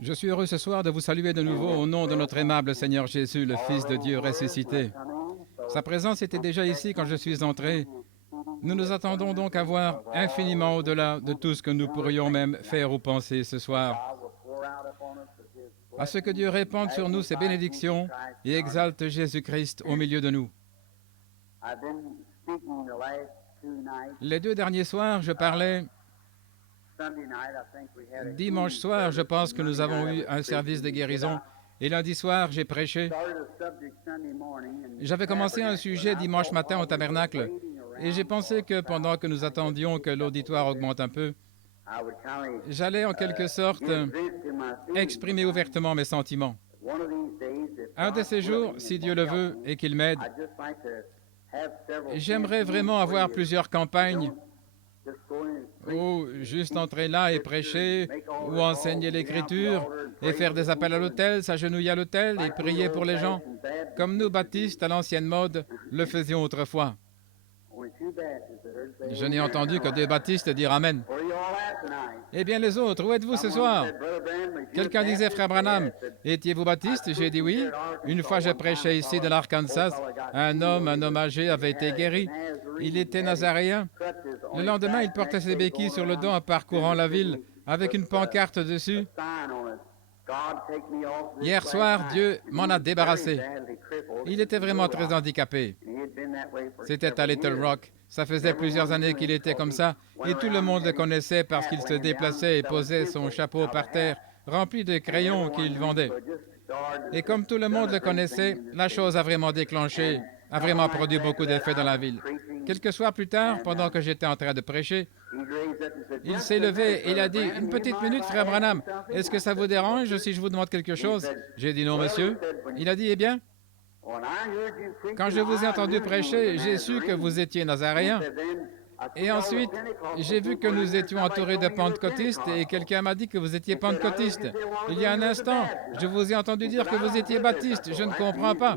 Je suis heureux ce soir de vous saluer de nouveau au nom de notre aimable Seigneur Jésus, le Fils de Dieu ressuscité. Sa présence était déjà ici quand je suis entré. Nous nous attendons donc à voir infiniment au-delà de tout ce que nous pourrions même faire ou penser ce soir. À ce que Dieu répande sur nous ses bénédictions et exalte Jésus-Christ au milieu de nous. Les 2 derniers soirs, je parlais. Dimanche soir, je pense que nous avons eu un service de guérison. Et lundi soir, j'ai prêché. J'avais commencé un sujet dimanche matin au tabernacle. Et j'ai pensé que pendant que nous attendions que l'auditoire augmente un peu, j'allais en quelque sorte exprimer ouvertement mes sentiments. Un de ces jours, si Dieu le veut et qu'il m'aide, j'aimerais vraiment avoir plusieurs campagnes ou juste entrer là et prêcher, ou enseigner l'Écriture, et faire des appels à l'autel, s'agenouiller à l'autel et prier pour les gens, comme nous, baptistes, à l'ancienne mode, le faisions autrefois. Je n'ai entendu que 2 baptistes dire Amen. Eh bien les autres, où êtes-vous ce soir? Quelqu'un disait, Frère Branham, étiez-vous baptiste? J'ai dit oui. Une fois je prêchais ici de l'Arkansas, un homme âgé avait été guéri. Il était nazaréen. Le lendemain, il portait ses béquilles sur le dos en parcourant la ville avec une pancarte dessus. Hier soir, Dieu m'en a débarrassé. Il était vraiment très handicapé. C'était à Little Rock. Ça faisait plusieurs années qu'il était comme ça, et tout le monde le connaissait parce qu'il se déplaçait et posait son chapeau par terre, rempli de crayons qu'il vendait. Et comme tout le monde le connaissait, la chose a vraiment déclenché, a vraiment produit beaucoup d'effets dans la ville. Quelques soirs plus tard, pendant que j'étais en train de prêcher, il s'est levé et il a dit, « Une petite minute, Frère Branham, est-ce que ça vous dérange si je vous demande quelque chose? » J'ai dit, « Non, monsieur. » Il a dit, « Eh bien, quand je vous ai entendu prêcher, j'ai su que vous étiez nazaréen. Et ensuite, j'ai vu que nous étions entourés de pentecôtistes et quelqu'un m'a dit que vous étiez pentecôtiste. Il y a un instant, je vous ai entendu dire que vous étiez baptiste. Je ne comprends pas. »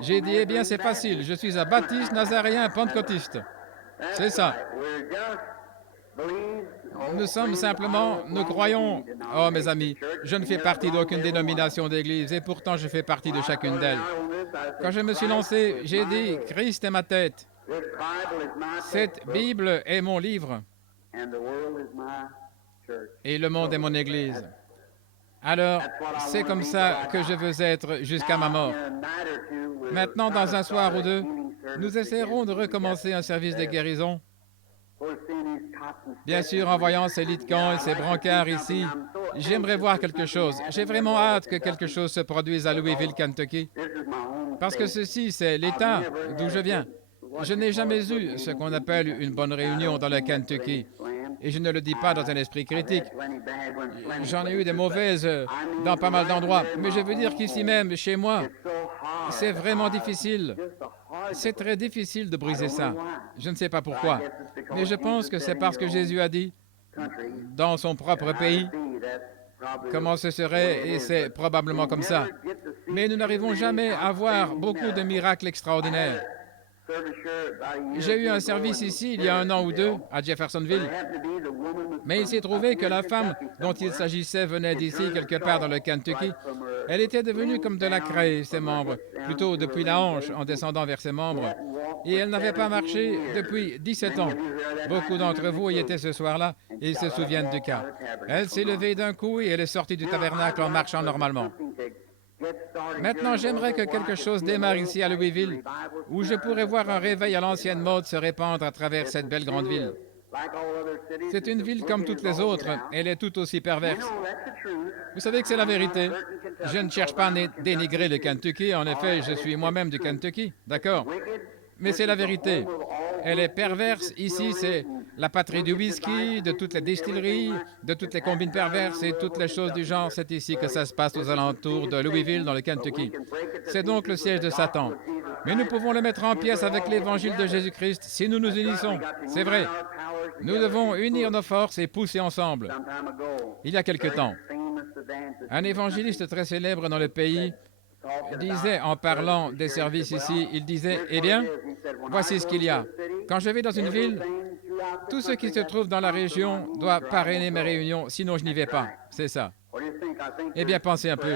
J'ai dit, « Eh bien, c'est facile. Je suis un baptiste, nazaréen, pentecôtiste. » C'est ça. Nous sommes simplement, nous croyons. Oh, mes amis, je ne fais partie d'aucune dénomination d'église et pourtant je fais partie de chacune d'elles. Quand je me suis lancé, j'ai dit, Christ est ma tête. Cette Bible est mon livre. Et le monde est mon église. Alors, c'est comme ça que je veux être jusqu'à ma mort. Maintenant, dans un soir ou deux, nous essaierons de recommencer un service de guérison. Bien sûr, en voyant ces lits de camp et ces brancards ici, j'aimerais voir quelque chose. J'ai vraiment hâte que quelque chose se produise à Louisville, Kentucky. Parce que ceci, c'est l'État d'où je viens. Je n'ai jamais eu ce qu'on appelle une bonne réunion dans le Kentucky. Et je ne le dis pas dans un esprit critique. J'en ai eu des mauvaises dans pas mal d'endroits. Mais je veux dire qu'ici même, chez moi, c'est vraiment difficile. C'est très difficile de briser ça. Je ne sais pas pourquoi. Mais je pense que c'est parce que Jésus a dit, dans son propre pays, comment ce serait, et c'est probablement comme ça. Mais nous n'arrivons jamais à voir beaucoup de miracles extraordinaires. J'ai eu un service ici, il y a 1 an ou 2, à Jeffersonville. Mais il s'est trouvé que la femme dont il s'agissait venait d'ici, quelque part dans le Kentucky. Elle était devenue comme de la craie, ses membres, plutôt depuis la hanche, en descendant vers ses membres. Et elle n'avait pas marché depuis 17 ans. Beaucoup d'entre vous y étaient ce soir-là, et ils se souviennent du cas. Elle s'est levée d'un coup et elle est sortie du tabernacle en marchant normalement. Maintenant, j'aimerais que quelque chose démarre ici à Louisville, où je pourrais voir un réveil à l'ancienne mode se répandre à travers cette belle grande ville. C'est une ville comme toutes les autres, elle est tout aussi perverse. Vous savez que c'est la vérité. Je ne cherche pas à dénigrer le Kentucky, en effet, je suis moi-même du Kentucky, d'accord? Mais c'est la vérité. Elle est perverse. Ici, c'est la patrie du whisky, de toutes les distilleries, de toutes les combines perverses et toutes les choses du genre. C'est ici que ça se passe aux alentours de Louisville, dans le Kentucky. C'est donc le siège de Satan. Mais nous pouvons le mettre en pièces avec l'évangile de Jésus-Christ si nous nous unissons. C'est vrai. Nous devons unir nos forces et pousser ensemble. Il y a quelque temps, un évangéliste très célèbre dans le pays disait, en parlant des services ici, il disait, « Eh bien, voici ce qu'il y a. Quand je vais dans une ville, Tout ce qui se trouve dans la région doit parrainer mes réunions, sinon je n'y vais pas. C'est ça. Eh bien, pensez un peu.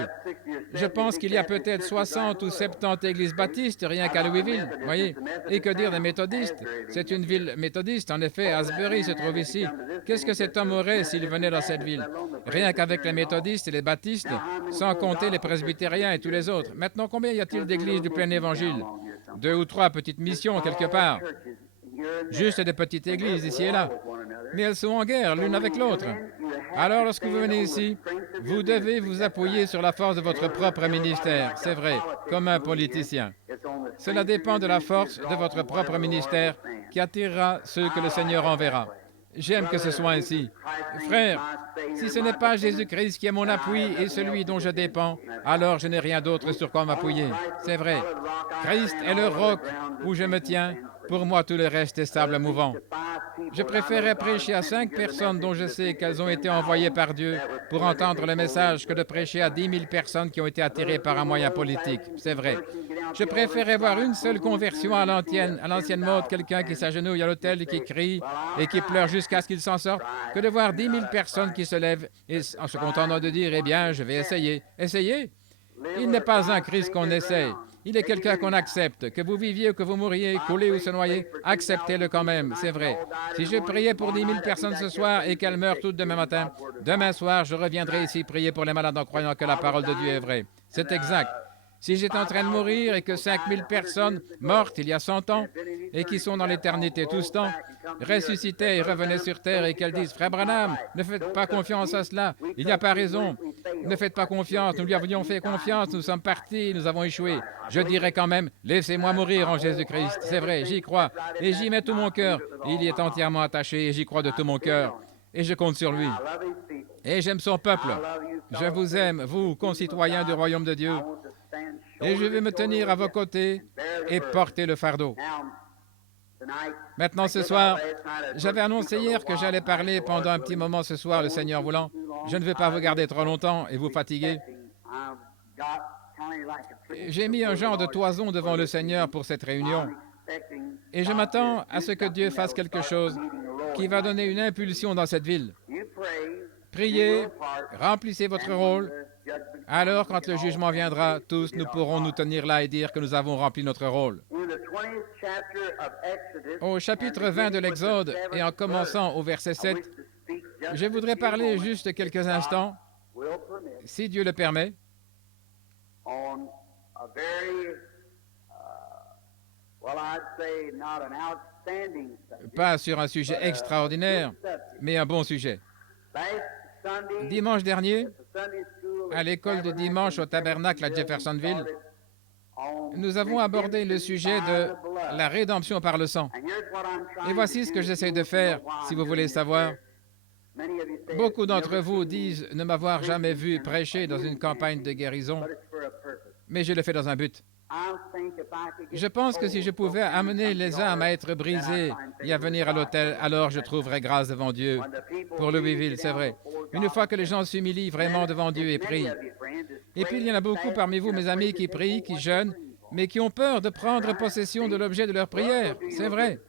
Je pense qu'il y a peut-être 60 ou 70 églises baptistes rien qu'à Louisville, voyez. Et que dire des méthodistes? C'est une ville méthodiste, en effet, Asbury se trouve ici. Qu'est-ce que cet homme aurait s'il venait dans cette ville? Rien qu'avec les méthodistes et les baptistes, sans compter les presbytériens et tous les autres. Maintenant, combien y a-t-il d'églises du plein évangile? 2 ou 3 petites missions quelque part. Juste des petites églises ici et là. Mais elles sont en guerre l'une avec l'autre. Alors, lorsque vous venez ici, vous devez vous appuyer sur la force de votre propre ministère. C'est vrai, comme un politicien. Cela dépend de la force de votre propre ministère qui attirera ceux que le Seigneur enverra. J'aime que ce soit ainsi. Frère, si ce n'est pas Jésus-Christ qui est mon appui et celui dont je dépends, alors je n'ai rien d'autre sur quoi m'appuyer. C'est vrai. Christ est le roc où je me tiens. Pour moi, tout le reste est sable mouvant. Je préférerais prêcher à 5 personnes dont je sais qu'elles ont été envoyées par Dieu pour entendre le message que de prêcher à 10 000 personnes qui ont été attirées par un moyen politique. C'est vrai. Je préférerais voir une seule conversion à l'ancienne mode, quelqu'un qui s'agenouille à l'autel et qui crie et qui pleure jusqu'à ce qu'il s'en sorte, que de voir 10 000 personnes qui se lèvent et en se contentant de dire, eh bien, je vais essayer. Essayer? Il n'est pas un Christ qu'on essaye. Il est quelqu'un qu'on accepte. Que vous viviez ou que vous mouriez, coulez ou se noyez, acceptez-le quand même, c'est vrai. Si je priais pour 10 000 personnes ce soir et qu'elles meurent toutes demain matin, demain soir, je reviendrai ici prier pour les malades en croyant que la parole de Dieu est vraie. C'est exact. Si j'étais en train de mourir et que 5 000 personnes mortes il y a 100 ans et qui sont dans l'éternité tout ce temps, ressuscitaient et revenaient sur terre et qu'elles disent « Frère Branham, ne faites pas confiance à cela, il n'y a pas raison. Ne faites pas confiance, nous lui avions fait confiance, nous sommes partis, nous avons échoué. » Je dirais quand même « Laissez-moi mourir en Jésus-Christ. » C'est vrai, j'y crois et j'y mets tout mon cœur. Il y est entièrement attaché et j'y crois de tout mon cœur. Et je compte sur lui. Et j'aime son peuple. Je vous aime, vous, concitoyens du royaume de Dieu. Et je vais me tenir à vos côtés et porter le fardeau. Maintenant, ce soir, j'avais annoncé hier que j'allais parler pendant un petit moment ce soir, le Seigneur voulant. Je ne vais pas vous garder trop longtemps et vous fatiguer. J'ai mis un genre de toison devant le Seigneur pour cette réunion. Et je m'attends à ce que Dieu fasse quelque chose qui va donner une impulsion dans cette ville. Priez, remplissez votre rôle. Alors, quand le jugement viendra, tous nous pourrons nous tenir là et dire que nous avons rempli notre rôle. Au chapitre 20 de l'Exode, et en commençant au verset 7, je voudrais parler juste quelques instants, si Dieu le permet, pas sur un sujet extraordinaire, mais un bon sujet. Dimanche dernier, à l'école de dimanche au tabernacle à Jeffersonville, nous avons abordé le sujet de la rédemption par le sang. Et voici ce que j'essaie de faire, si vous voulez savoir. Beaucoup d'entre vous disent ne m'avoir jamais vu prêcher dans une campagne de guérison, mais je le fais dans un but. Je pense que si je pouvais amener les âmes à être brisées et à venir à l'autel, alors je trouverais grâce devant Dieu. Pour Louisville, c'est vrai. Une fois que les gens s'humilient vraiment devant Dieu et prient. Et puis il y en a beaucoup parmi vous, mes amis, qui prient, qui jeûnent, mais qui ont peur de prendre possession de l'objet de leur prière. C'est vrai.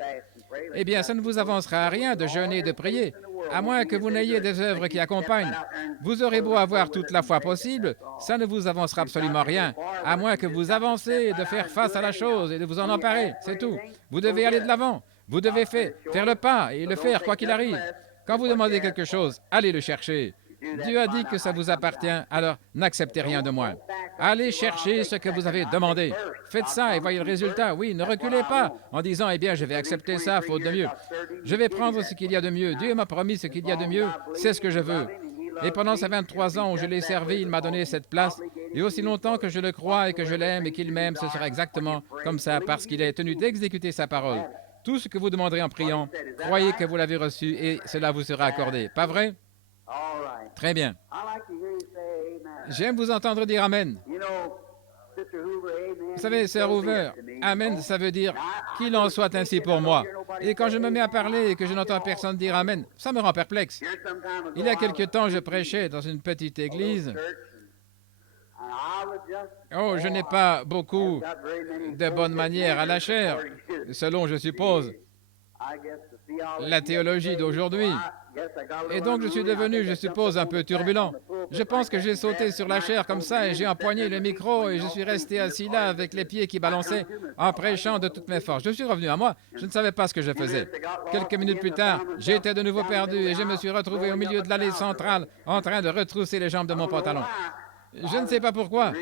Eh bien, ça ne vous avancera à rien de jeûner et de prier, à moins que vous n'ayez des œuvres qui accompagnent. Vous aurez beau avoir toute la foi possible, ça ne vous avancera absolument rien, à moins que vous avancez de faire face à la chose et de vous en emparer, c'est tout. Vous devez aller de l'avant, vous devez faire le pas et le faire quoi qu'il arrive. Quand vous demandez quelque chose, allez le chercher. Dieu a dit que ça vous appartient, alors n'acceptez rien de moins. Allez chercher ce que vous avez demandé. Faites ça et voyez le résultat. Oui, ne reculez pas en disant, eh bien, je vais accepter ça, faute de mieux. Je vais prendre ce qu'il y a de mieux. Dieu m'a promis ce qu'il y a de mieux, c'est ce que je veux. Et pendant ces 23 ans où je l'ai servi, il m'a donné cette place. Et aussi longtemps que je le crois et que je l'aime et qu'il m'aime, ce sera exactement comme ça, parce qu'il est tenu d'exécuter sa parole. Tout ce que vous demanderez en priant, croyez que vous l'avez reçu et cela vous sera accordé. Pas vrai? Très bien. J'aime vous entendre dire Amen. Vous savez, Sœur Hoover, Amen, ça veut dire qu'il en soit ainsi pour moi. Et quand je me mets à parler et que je n'entends personne dire Amen, ça me rend perplexe. Il y a quelque temps, je prêchais dans une petite église. Oh, je n'ai pas beaucoup de bonnes manières à la chair, selon je suppose. la théologie d'aujourd'hui. Et donc je suis devenu, je suppose, un peu turbulent. Je pense que j'ai sauté sur la chaire comme ça et j'ai empoigné le micro et je suis resté assis là avec les pieds qui balançaient en prêchant de toutes mes forces. Je suis revenu à moi. Je ne savais pas ce que je faisais. Quelques minutes plus tard, j'étais de nouveau perdu et je me suis retrouvé au milieu de l'allée centrale en train de retrousser les jambes de mon pantalon. Je ne sais pas pourquoi,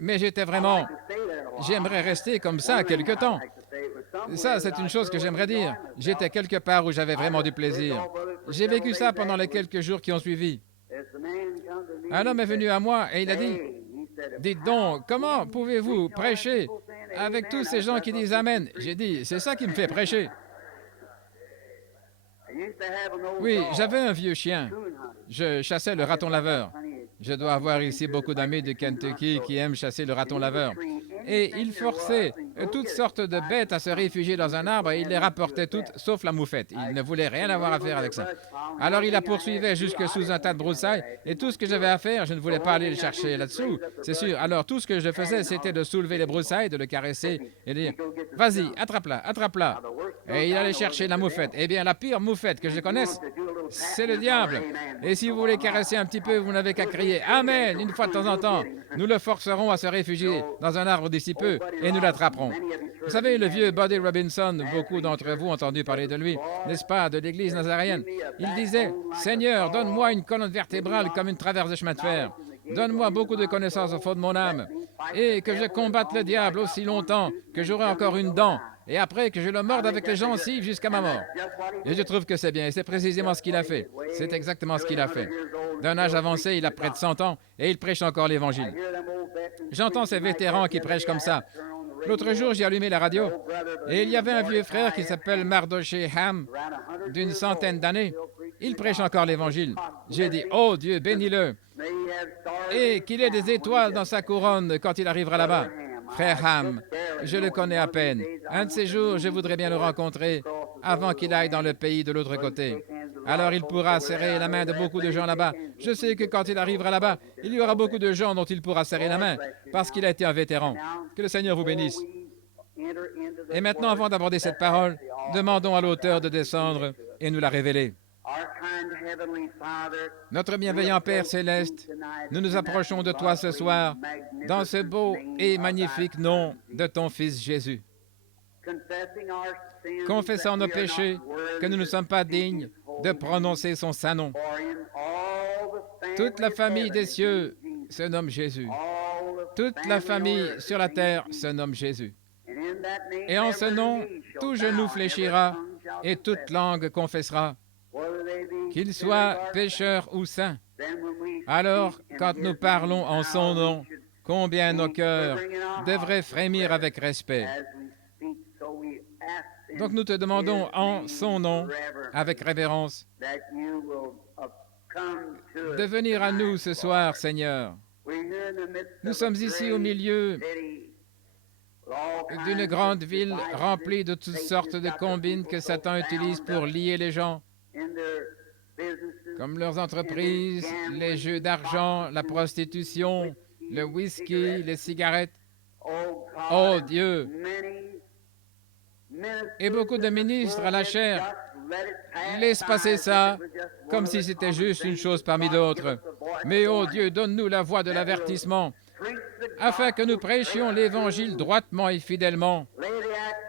mais j'étais vraiment... J'aimerais rester comme ça quelque temps. Ça, c'est une chose que j'aimerais dire. J'étais quelque part où j'avais vraiment du plaisir. J'ai vécu ça pendant les quelques jours qui ont suivi. Un homme est venu à moi et il a dit, « Dites donc, comment pouvez-vous prêcher avec tous ces gens qui disent Amen ?» J'ai dit, « C'est ça qui me fait prêcher. » Oui, j'avais un vieux chien. Je chassais le raton laveur. Je dois avoir ici beaucoup d'amis de Kentucky qui aiment chasser le raton laveur. Et il forçait toutes sortes de bêtes à se réfugier dans un arbre et il les rapportait toutes, sauf la moufette. Il ne voulait rien avoir à faire avec ça. Alors il la poursuivait jusque sous un tas de broussailles et tout ce que j'avais à faire, je ne voulais pas aller le chercher là-dessous, c'est sûr. Alors tout ce que je faisais, c'était de soulever les broussailles, de le caresser et de dire « Vas-y, attrape-la, attrape-la ». Et il allait chercher la moufette. Eh bien, la pire moufette que je connaisse, c'est le diable. Et si vous voulez caresser un petit peu, vous n'avez qu'à crier « Amen » une fois de temps en temps. Nous le forcerons à se réfugier dans un arbre d'ici peu et nous l'attraperons. Vous savez, le vieux Buddy Robinson, beaucoup d'entre vous ont entendu parler de lui, n'est-ce pas, de l'Église nazaréenne. Il disait « Seigneur, donne-moi une colonne vertébrale comme une traverse de chemin de fer. Donne-moi beaucoup de connaissances au fond de mon âme et que je combatte le diable aussi longtemps que j'aurai encore une dent. Et après que je le morde avec les gencives jusqu'à ma mort. » Et je trouve que c'est bien, et c'est précisément ce qu'il a fait. C'est exactement ce qu'il a fait. D'un âge avancé, il a près de 100 ans, et il prêche encore l'Évangile. J'entends ces vétérans qui prêchent comme ça. L'autre jour, j'ai allumé la radio, et il y avait un vieux frère qui s'appelle Mardoché Ham, d'une centaine d'années. Il prêche encore l'Évangile. J'ai dit, « Oh Dieu, bénis-le, et qu'il ait des étoiles dans sa couronne quand il arrivera là-bas. » Frère Ham, je le connais à peine. Un de ces jours, je voudrais bien le rencontrer avant qu'il aille dans le pays de l'autre côté. Alors il pourra serrer la main de beaucoup de gens là-bas. Je sais que quand il arrivera là-bas, il y aura beaucoup de gens dont il pourra serrer la main parce qu'il a été un vétéran. Que le Seigneur vous bénisse. Et maintenant, avant d'aborder cette parole, demandons à l'auteur de descendre et nous la révéler. Notre bienveillant Père céleste, nous nous approchons de toi ce soir dans ce beau et magnifique nom de ton Fils Jésus. Confessant nos péchés, que nous ne sommes pas dignes de prononcer son saint nom. Toute la famille des cieux se nomme Jésus. Toute la famille sur la terre se nomme Jésus. Et en ce nom, tout genou fléchira et toute langue confessera qu'il soit pécheur ou saint. Alors, quand nous parlons en son nom, combien nos cœurs devraient frémir avec respect. Donc nous te demandons en son nom, avec révérence, de venir à nous ce soir, Seigneur. Nous sommes ici au milieu d'une grande ville remplie de toutes sortes de combines que Satan utilise pour lier les gens, comme leurs entreprises, les jeux d'argent, la prostitution, le whisky, les cigarettes. Oh Dieu! Et beaucoup de ministres à la chair laissent passer ça comme si c'était juste une chose parmi d'autres. Mais oh Dieu, donne-nous la voix de l'avertissement, afin que nous prêchions l'Évangile droitement et fidèlement,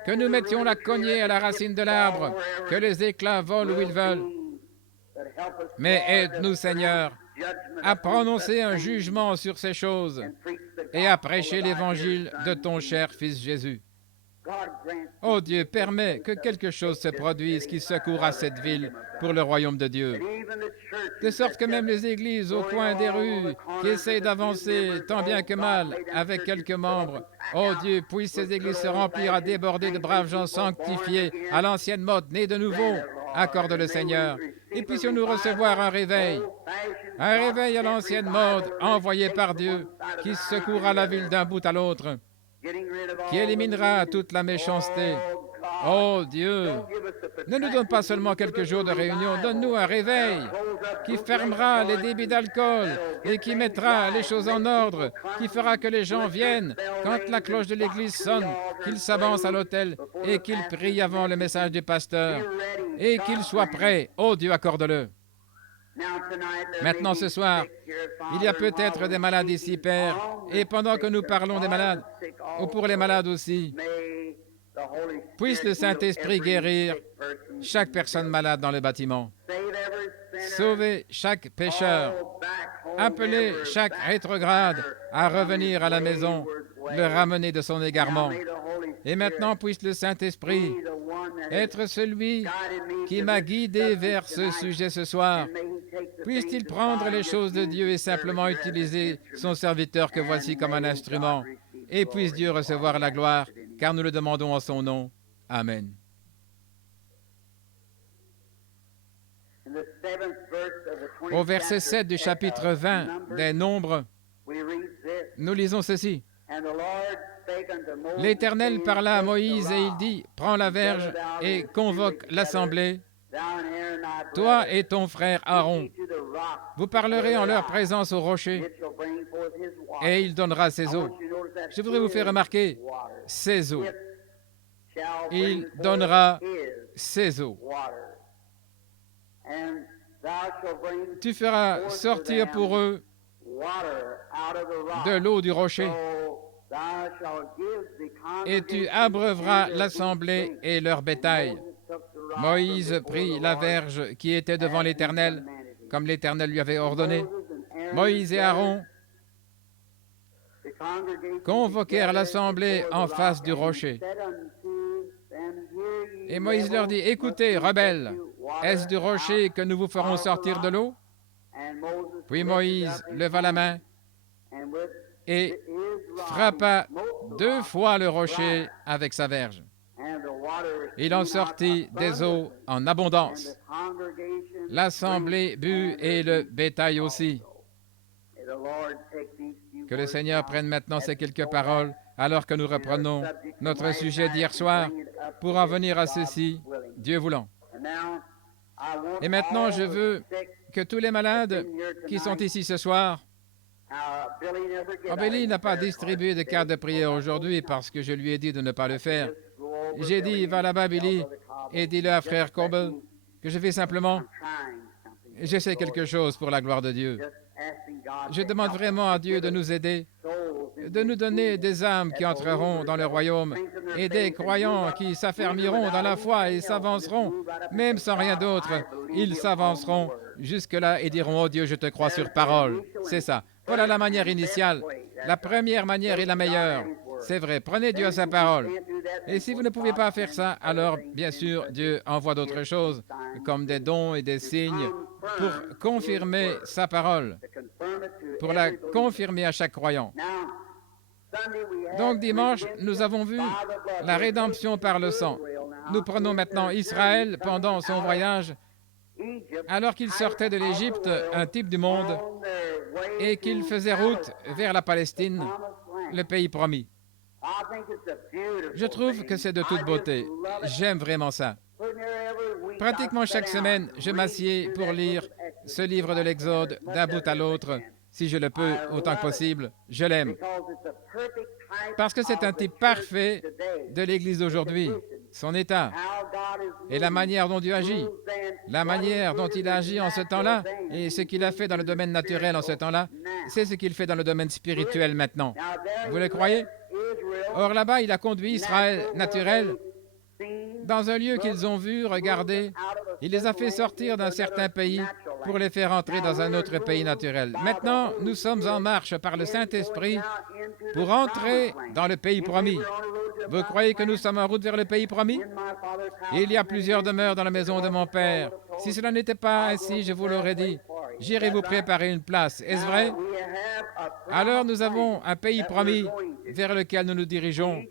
que nous mettions la cognée à la racine de l'arbre, que les éclats volent où ils veulent. Mais aide-nous, Seigneur, à prononcer un jugement sur ces choses et à prêcher l'Évangile de ton cher Fils Jésus. Oh Dieu, permets que quelque chose se produise qui secourra cette ville pour le royaume de Dieu. De sorte que même les églises au coin des rues qui essayent d'avancer tant bien que mal avec quelques membres, oh Dieu, puissent ces églises se remplir à déborder de braves gens sanctifiés à l'ancienne mode, nés de nouveau. Accorde le Seigneur. Et puissions-nous recevoir un réveil à l'ancienne mode envoyé par Dieu qui secourra la ville d'un bout à l'autre, qui éliminera toute la méchanceté. Oh Dieu, Ne nous donne pas seulement quelques jours de réunion, donne-nous un réveil qui fermera les débits d'alcool et qui mettra les choses en ordre, qui fera que les gens viennent quand la cloche de l'église sonne, qu'ils s'avancent à l'autel et qu'ils prient avant le message du pasteur et qu'ils soient prêts. Oh Dieu, accorde-le. Maintenant, ce soir, il y a peut-être des malades ici, Père, et pendant que nous parlons des malades, ou pour les malades aussi, puisse le Saint-Esprit guérir chaque personne malade dans le bâtiment, sauver chaque pécheur, appeler chaque rétrograde à revenir à la maison, le ramener de son égarement. Et maintenant, puisse le Saint-Esprit être celui qui m'a guidé vers ce sujet ce soir. Puisse-t-il prendre les choses de Dieu et simplement utiliser son serviteur que voici comme un instrument. Et puisse Dieu recevoir la gloire, car nous le demandons en son nom. Amen. Au verset 7 du chapitre 20 des Nombres, nous lisons ceci. L'Éternel parla à Moïse et il dit, « Prends la verge et convoque l'assemblée, toi et ton frère Aaron. Vous parlerez en leur présence au rocher, et il donnera ses eaux. » Je voudrais vous faire remarquer, ses eaux. Il donnera ses eaux. Tu feras sortir pour eux de l'eau du rocher, et tu abreuveras l'assemblée et leur bétail. Moïse prit la verge qui était devant l'Éternel, comme l'Éternel lui avait ordonné. Moïse et Aaron convoquèrent l'assemblée en face du rocher. Et Moïse leur dit, « Écoutez, rebelles, est-ce du rocher que nous vous ferons sortir de l'eau? » Puis Moïse leva la main et frappa 2 fois le rocher avec sa verge. Il en sortit des eaux en abondance. L'assemblée but et le bétail aussi. Que le Seigneur prenne maintenant ces quelques paroles alors que nous reprenons notre sujet d'hier soir pour en venir à ceci, Dieu voulant. Et maintenant, je veux que tous les malades qui sont ici ce soir, Billy n'a pas distribué de cartes de prière aujourd'hui parce que je lui ai dit de ne pas le faire. J'ai dit, va là-bas, Billy, et dis-le à frère Corbel que je fais simplement, j'essaie quelque chose pour la gloire de Dieu. Je demande vraiment à Dieu de nous aider, de nous donner des âmes qui entreront dans le royaume et des croyants qui s'affermiront dans la foi et s'avanceront, même sans rien d'autre. Ils s'avanceront jusque-là et diront, « Oh Dieu, je te crois sur parole. » C'est ça. Voilà la manière initiale. La première manière est la meilleure. C'est vrai, prenez Dieu à sa parole. Et si vous ne pouvez pas faire ça, alors, bien sûr, Dieu envoie d'autres choses, comme des dons et des signes, pour confirmer sa parole, pour la confirmer à chaque croyant. Donc, dimanche, nous avons vu la rédemption par le sang. Nous prenons maintenant Israël pendant son voyage, alors qu'il sortait de l'Égypte, un type du monde, et qu'il faisait route vers la Palestine, le pays promis. Je trouve que c'est de toute beauté. J'aime vraiment ça. Pratiquement chaque semaine, je m'assieds pour lire ce livre de l'Exode d'un bout à l'autre, si je le peux, autant que possible. Je l'aime. Parce que c'est un type parfait de l'Église d'aujourd'hui, son état, et la manière dont Dieu agit, la manière dont il agit en ce temps-là, et ce qu'il a fait dans le domaine naturel en ce temps-là, c'est ce qu'il fait dans le domaine spirituel maintenant. Vous le croyez? Or là-bas, il a conduit Israël naturel dans un lieu qu'ils ont vu, regardé. Il les a fait sortir d'un certain pays pour les faire entrer dans un autre pays naturel. Maintenant, nous sommes en marche par le Saint-Esprit pour entrer dans le pays promis. Vous croyez que nous sommes en route vers le pays promis? Il y a plusieurs demeures dans la maison de mon Père. Si cela n'était pas ainsi, je vous l'aurais dit. J'irai vous préparer une place. Est-ce vrai? Alors nous avons un pays promis vers lequel nous nous dirigeons.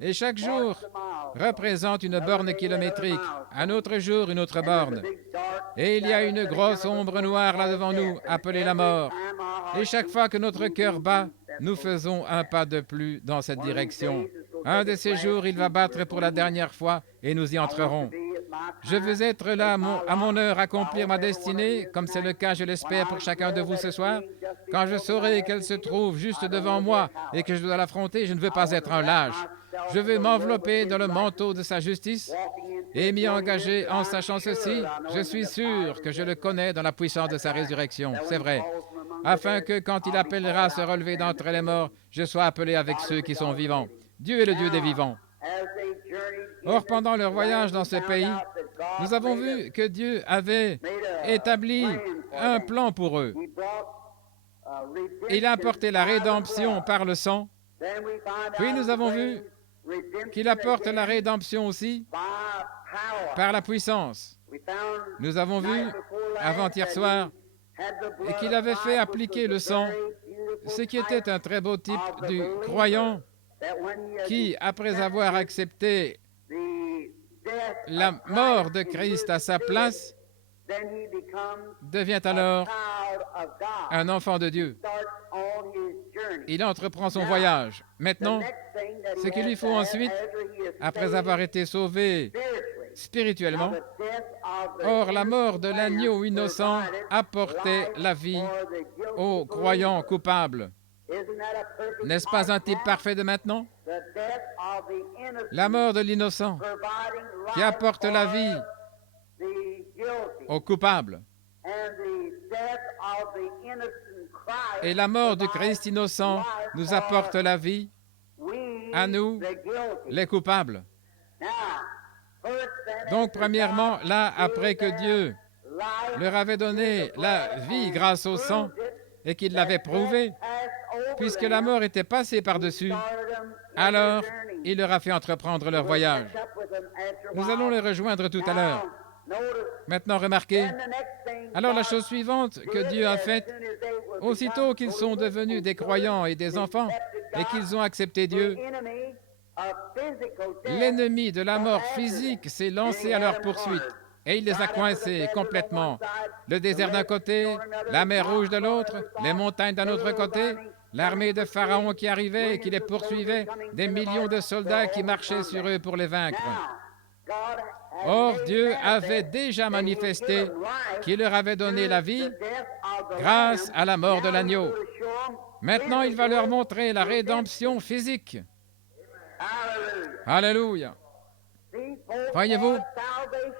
Et chaque jour représente une borne kilométrique, un autre jour une autre borne. Et il y a une grosse ombre noire là devant nous, appelée la mort. Et chaque fois que notre cœur bat, nous faisons un pas de plus dans cette direction. Un de ces jours, il va battre pour la dernière fois et nous y entrerons. Je veux être là à mon heure, accomplir ma destinée, comme c'est le cas, je l'espère, pour chacun de vous ce soir. Quand je saurai qu'elle se trouve juste devant moi et que je dois l'affronter, je ne veux pas être un lâche. Je veux m'envelopper dans le manteau de sa justice et m'y engager en sachant ceci. Je suis sûr que je le connais dans la puissance de sa résurrection. C'est vrai. Afin que, quand il appellera à se relever d'entre les morts, je sois appelé avec ceux qui sont vivants. Dieu est le Dieu des vivants. Or, pendant leur voyage dans ce pays, nous avons vu que Dieu avait établi un plan pour eux. Il a apporté la rédemption par le sang. Puis nous avons vu qu'il apporte la rédemption aussi par la puissance. Nous avons vu, avant-hier soir, et qu'il avait fait appliquer le sang, ce qui était un très beau type du croyant qui, après avoir accepté la mort de Christ à sa place, devient alors un enfant de Dieu. Il entreprend son voyage. Maintenant, ce qu'il lui faut ensuite, après avoir été sauvé spirituellement, or la mort de l'agneau innocent apportait la vie aux croyants coupables. N'est-ce pas un type parfait de maintenant? La mort de l'innocent qui apporte la vie aux coupables. Et la mort du Christ innocent nous apporte la vie à nous, les coupables. Donc, premièrement, là, après que Dieu leur avait donné la vie grâce au sang et qu'il l'avait prouvé, puisque la mort était passée par-dessus, alors il leur a fait entreprendre leur voyage. Nous allons les rejoindre tout à l'heure. Maintenant, remarquez, alors la chose suivante que Dieu a faite, aussitôt qu'ils sont devenus des croyants et des enfants, et qu'ils ont accepté Dieu, l'ennemi de la mort physique s'est lancé à leur poursuite, et il les a coincés complètement. Le désert d'un côté, la mer Rouge de l'autre, les montagnes d'un autre côté, l'armée de Pharaon qui arrivait et qui les poursuivait, des millions de soldats qui marchaient sur eux pour les vaincre. Or, Dieu avait déjà manifesté qu'il leur avait donné la vie grâce à la mort de l'agneau. Maintenant, il va leur montrer la rédemption physique. Alléluia. Voyez-vous,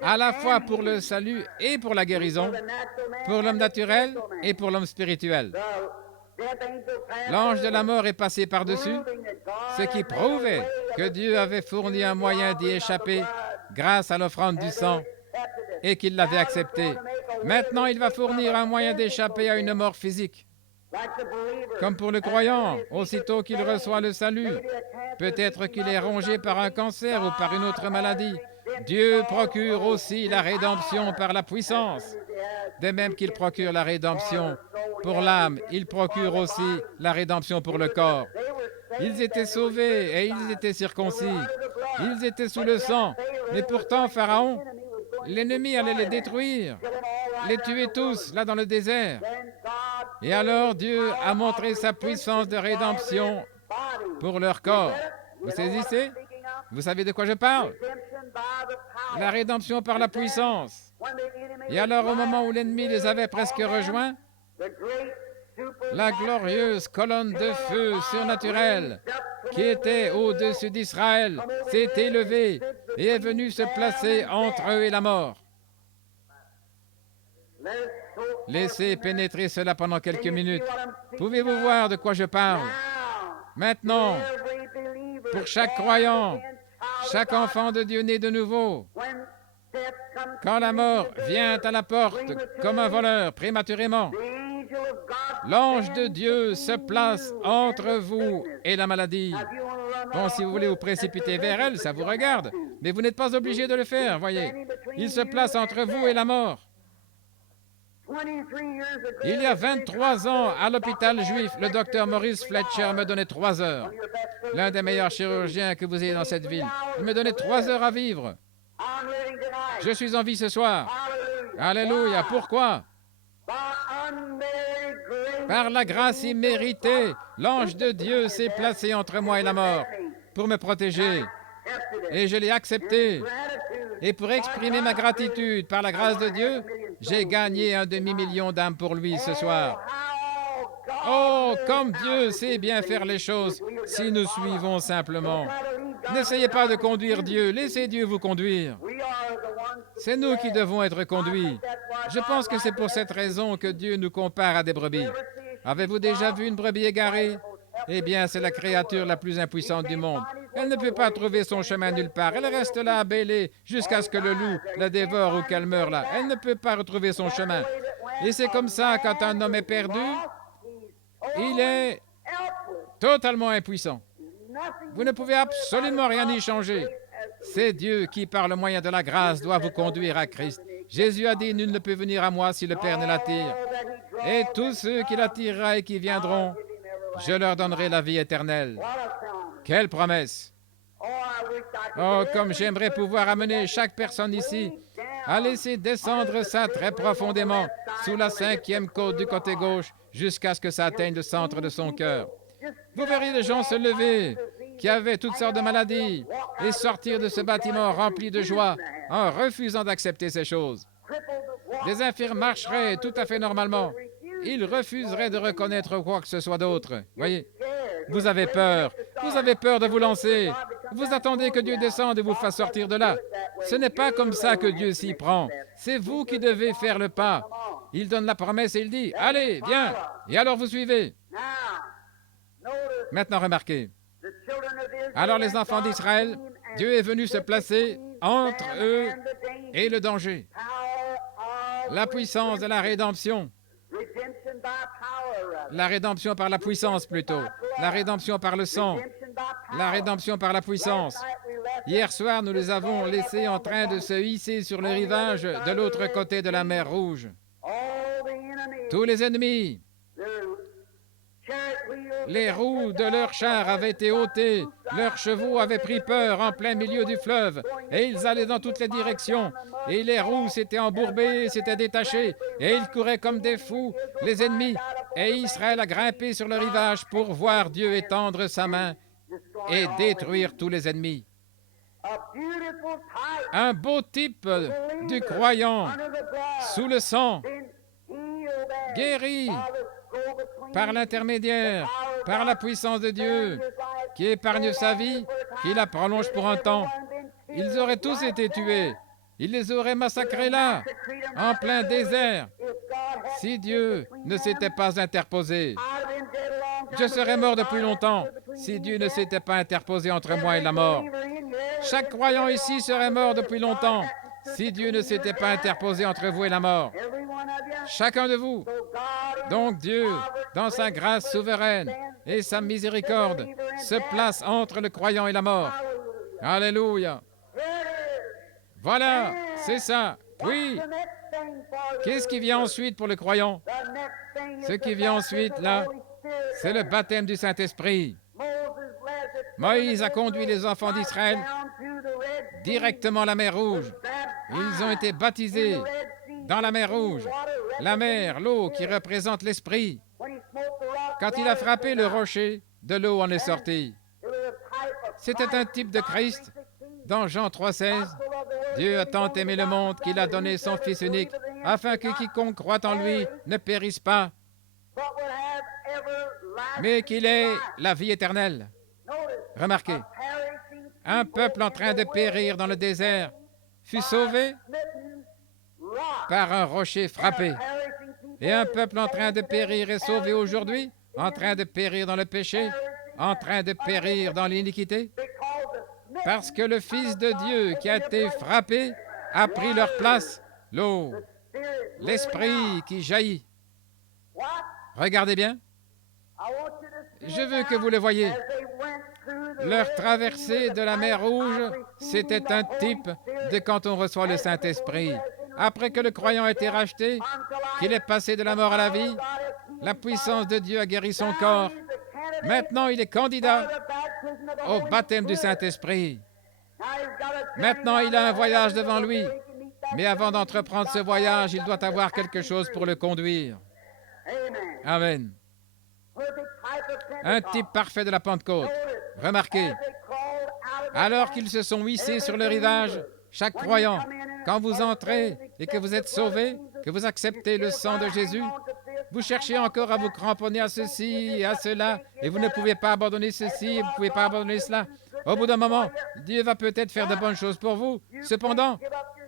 à la fois pour le salut et pour la guérison, pour l'homme naturel et pour l'homme spirituel. L'ange de la mort est passé par-dessus, ce qui prouvait que Dieu avait fourni un moyen d'y échapper grâce à l'offrande du sang et qu'il l'avait accepté. Maintenant, il va fournir un moyen d'échapper à une mort physique. Comme pour le croyant, aussitôt qu'il reçoit le salut, peut-être qu'il est rongé par un cancer ou par une autre maladie, Dieu procure aussi la rédemption par la puissance. De même qu'il procure la rédemption pour l'âme, il procure aussi la rédemption pour le corps. Ils étaient sauvés et ils étaient circoncis. Ils étaient sous le sang. Mais pourtant, Pharaon, l'ennemi allait les détruire, les tuer tous, là dans le désert. Et alors Dieu a montré sa puissance de rédemption pour leur corps. Vous saisissez? Vous savez de quoi je parle? La rédemption par la puissance. Et alors, au moment où l'ennemi les avait presque rejoints, la glorieuse colonne de feu surnaturelle qui était au-dessus d'Israël s'est élevée et est venue se placer entre eux et la mort. Laissez pénétrer cela pendant quelques minutes. Pouvez-vous voir de quoi je parle? Maintenant, pour chaque croyant, chaque enfant de Dieu né de nouveau, quand la mort vient à la porte comme un voleur prématurément, l'ange de Dieu se place entre vous et la maladie. Bon, si vous voulez vous précipiter vers elle, ça vous regarde, mais vous n'êtes pas obligé de le faire, voyez. Il se place entre vous et la mort. Il y a 23 ans, à l'hôpital juif, le docteur Maurice Fletcher me donnait 3 heures. L'un des meilleurs chirurgiens que vous ayez dans cette ville. Il me donnait 3 heures à vivre. Je suis en vie ce soir. Alléluia. Pourquoi? Par la grâce imméritée, l'ange de Dieu s'est placé entre moi et la mort pour me protéger. Et je l'ai accepté. Et pour exprimer ma gratitude par la grâce de Dieu, j'ai gagné un demi-million d'âmes pour lui ce soir. Oh, comme Dieu sait bien faire les choses si nous suivons simplement. N'essayez pas de conduire Dieu, laissez Dieu vous conduire. C'est nous qui devons être conduits. Je pense que c'est pour cette raison que Dieu nous compare à des brebis. Avez-vous déjà vu une brebis égarée? Eh bien, c'est la créature la plus impuissante du monde. Elle ne peut pas trouver son chemin nulle part. Elle reste là à bêler jusqu'à ce que le loup la dévore ou qu'elle meure là. Elle ne peut pas retrouver son chemin. Et c'est comme ça, quand un homme est perdu, il est totalement impuissant. Vous ne pouvez absolument rien y changer. C'est Dieu qui, par le moyen de la grâce, doit vous conduire à Christ. Jésus a dit, nul ne peut venir à moi si le Père ne l'attire. Et tous ceux qui l'attirera et qui viendront, je leur donnerai la vie éternelle. Quelle promesse! Oh, comme j'aimerais pouvoir amener chaque personne ici à laisser descendre ça très profondément sous la 5e côte du côté gauche jusqu'à ce que ça atteigne le centre de son cœur. Vous verriez les gens se lever qui avaient toutes sortes de maladies et sortir de ce bâtiment rempli de joie en refusant d'accepter ces choses. Des infirmes marcheraient tout à fait normalement. Ils refuseraient de reconnaître quoi que ce soit d'autre. Voyez, vous avez peur. Vous avez peur de vous lancer. Vous attendez que Dieu descende et vous fasse sortir de là. Ce n'est pas comme ça que Dieu s'y prend. C'est vous qui devez faire le pas. Il donne la promesse et il dit, allez, viens. Et alors vous suivez. Maintenant, remarquez. Alors les enfants d'Israël, Dieu est venu se placer entre eux et le danger. La puissance de la rédemption. La rédemption par la puissance plutôt. La rédemption par le sang. La rédemption par la puissance. Hier soir, nous les avons laissés en train de se hisser sur le rivage de l'autre côté de la mer Rouge. Tous les ennemis, les roues de leurs chars avaient été ôtées, leurs chevaux avaient pris peur en plein milieu du fleuve, et ils allaient dans toutes les directions, et les roues s'étaient embourbées, s'étaient détachées, et ils couraient comme des fous, les ennemis, et Israël a grimpé sur le rivage pour voir Dieu étendre sa main et détruire tous les ennemis. Un beau type du croyant sous le sang, guéri par l'intermédiaire, par la puissance de Dieu, qui épargne sa vie, qui la prolonge pour un temps. Ils auraient tous été tués. Il les aurait massacrés là, en plein désert, si Dieu ne s'était pas interposé. Je serais mort depuis longtemps si Dieu ne s'était pas interposé entre moi et la mort. Chaque croyant ici serait mort depuis longtemps si Dieu ne s'était pas interposé entre vous et la mort. Chacun de vous. Donc Dieu, dans sa grâce souveraine et sa miséricorde, se place entre le croyant et la mort. Alléluia. Voilà, c'est ça. Oui. Qu'est-ce qui vient ensuite pour le croyant? Ce qui vient ensuite, là, c'est le baptême du Saint-Esprit. Moïse a conduit les enfants d'Israël directement à la mer Rouge. Ils ont été baptisés dans la mer Rouge. La mer, l'eau qui représente l'Esprit. Quand il a frappé le rocher, de l'eau en est sortie. C'était un type de Christ. Dans Jean 3,16, Dieu a tant aimé le monde qu'il a donné son Fils unique, afin que quiconque croit en lui ne périsse pas, mais qu'il ait la vie éternelle. Remarquez, un peuple en train de périr dans le désert fut sauvé par un rocher frappé. Et un peuple en train de périr est sauvé aujourd'hui, en train de périr dans le péché, en train de périr dans l'iniquité, parce que le Fils de Dieu qui a été frappé a pris leur place, l'eau, l'Esprit qui jaillit. Regardez bien. Je veux que vous le voyiez. Leur traversée de la mer Rouge, c'était un type de quand on reçoit le Saint-Esprit. Après que le croyant a été racheté, qu'il est passé de la mort à la vie, la puissance de Dieu a guéri son corps. Maintenant, il est candidat au baptême du Saint-Esprit. Maintenant, il a un voyage devant lui. Mais avant d'entreprendre ce voyage, il doit avoir quelque chose pour le conduire. Amen. Un type parfait de la Pentecôte. Remarquez, alors qu'ils se sont hissés sur le rivage, Chaque croyant, quand vous entrez et que vous êtes sauvé, que vous acceptez le sang de Jésus, vous cherchez encore à vous cramponner à ceci et à cela, et vous ne pouvez pas abandonner ceci, et vous ne pouvez pas abandonner cela. Au bout d'un moment, Dieu va peut-être faire de bonnes choses pour vous. Cependant,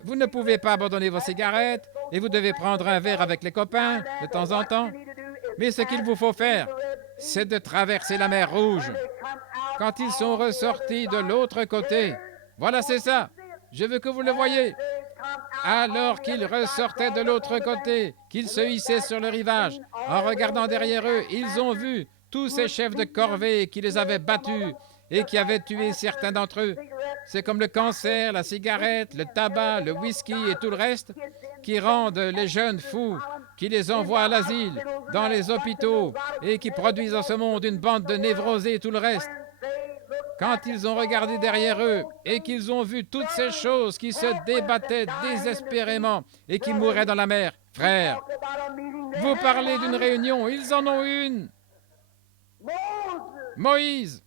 vous ne pouvez pas abandonner vos cigarettes, et vous devez prendre un verre avec les copains de temps en temps. Mais ce qu'il vous faut faire, c'est de traverser la mer Rouge. Quand ils sont ressortis de l'autre côté, voilà, c'est ça. Je veux que vous le voyez. Alors qu'ils ressortaient de l'autre côté, qu'ils se hissaient sur le rivage, en regardant derrière eux, ils ont vu tous ces chefs de corvée qui les avaient battus et qui avaient tué certains d'entre eux. C'est comme le cancer, la cigarette, le tabac, le whisky et tout le reste qui rendent les jeunes fous, qui les envoient à l'asile, dans les hôpitaux et qui produisent dans ce monde une bande de névrosés et tout le reste. Quand ils ont regardé derrière eux et qu'ils ont vu toutes ces choses qui se débattaient désespérément et qui mouraient dans la mer, frères, vous parlez d'une réunion, ils en ont une. Moïse.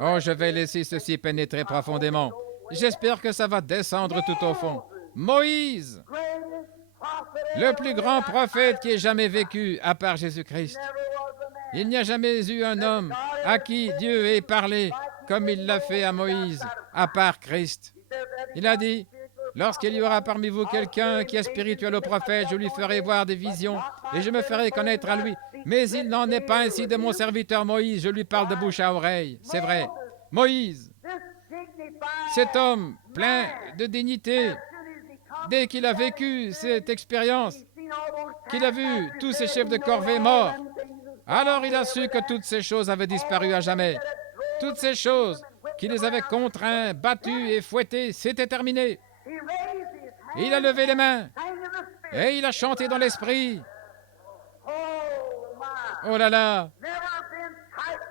Oh, je vais laisser ceci pénétrer profondément. J'espère que ça va descendre tout au fond. Moïse, le plus grand prophète qui ait jamais vécu à part Jésus-Christ. Il n'y a jamais eu un homme à qui Dieu ait parlé comme il l'a fait à Moïse, à part Christ. Il a dit, lorsqu'il y aura parmi vous quelqu'un qui est spirituel au prophète, je lui ferai voir des visions et je me ferai connaître à lui. Mais il n'en est pas ainsi de mon serviteur Moïse, je lui parle de bouche à oreille. C'est vrai. Moïse, cet homme plein de dignité, dès qu'il a vécu cette expérience, qu'il a vu tous ces chefs de corvée morts, alors il a su que toutes ces choses avaient disparu à jamais. Toutes ces choses qui les avaient contraints, battus et fouettés, c'était terminé. Il a levé les mains et il a chanté dans l'esprit. Oh là là,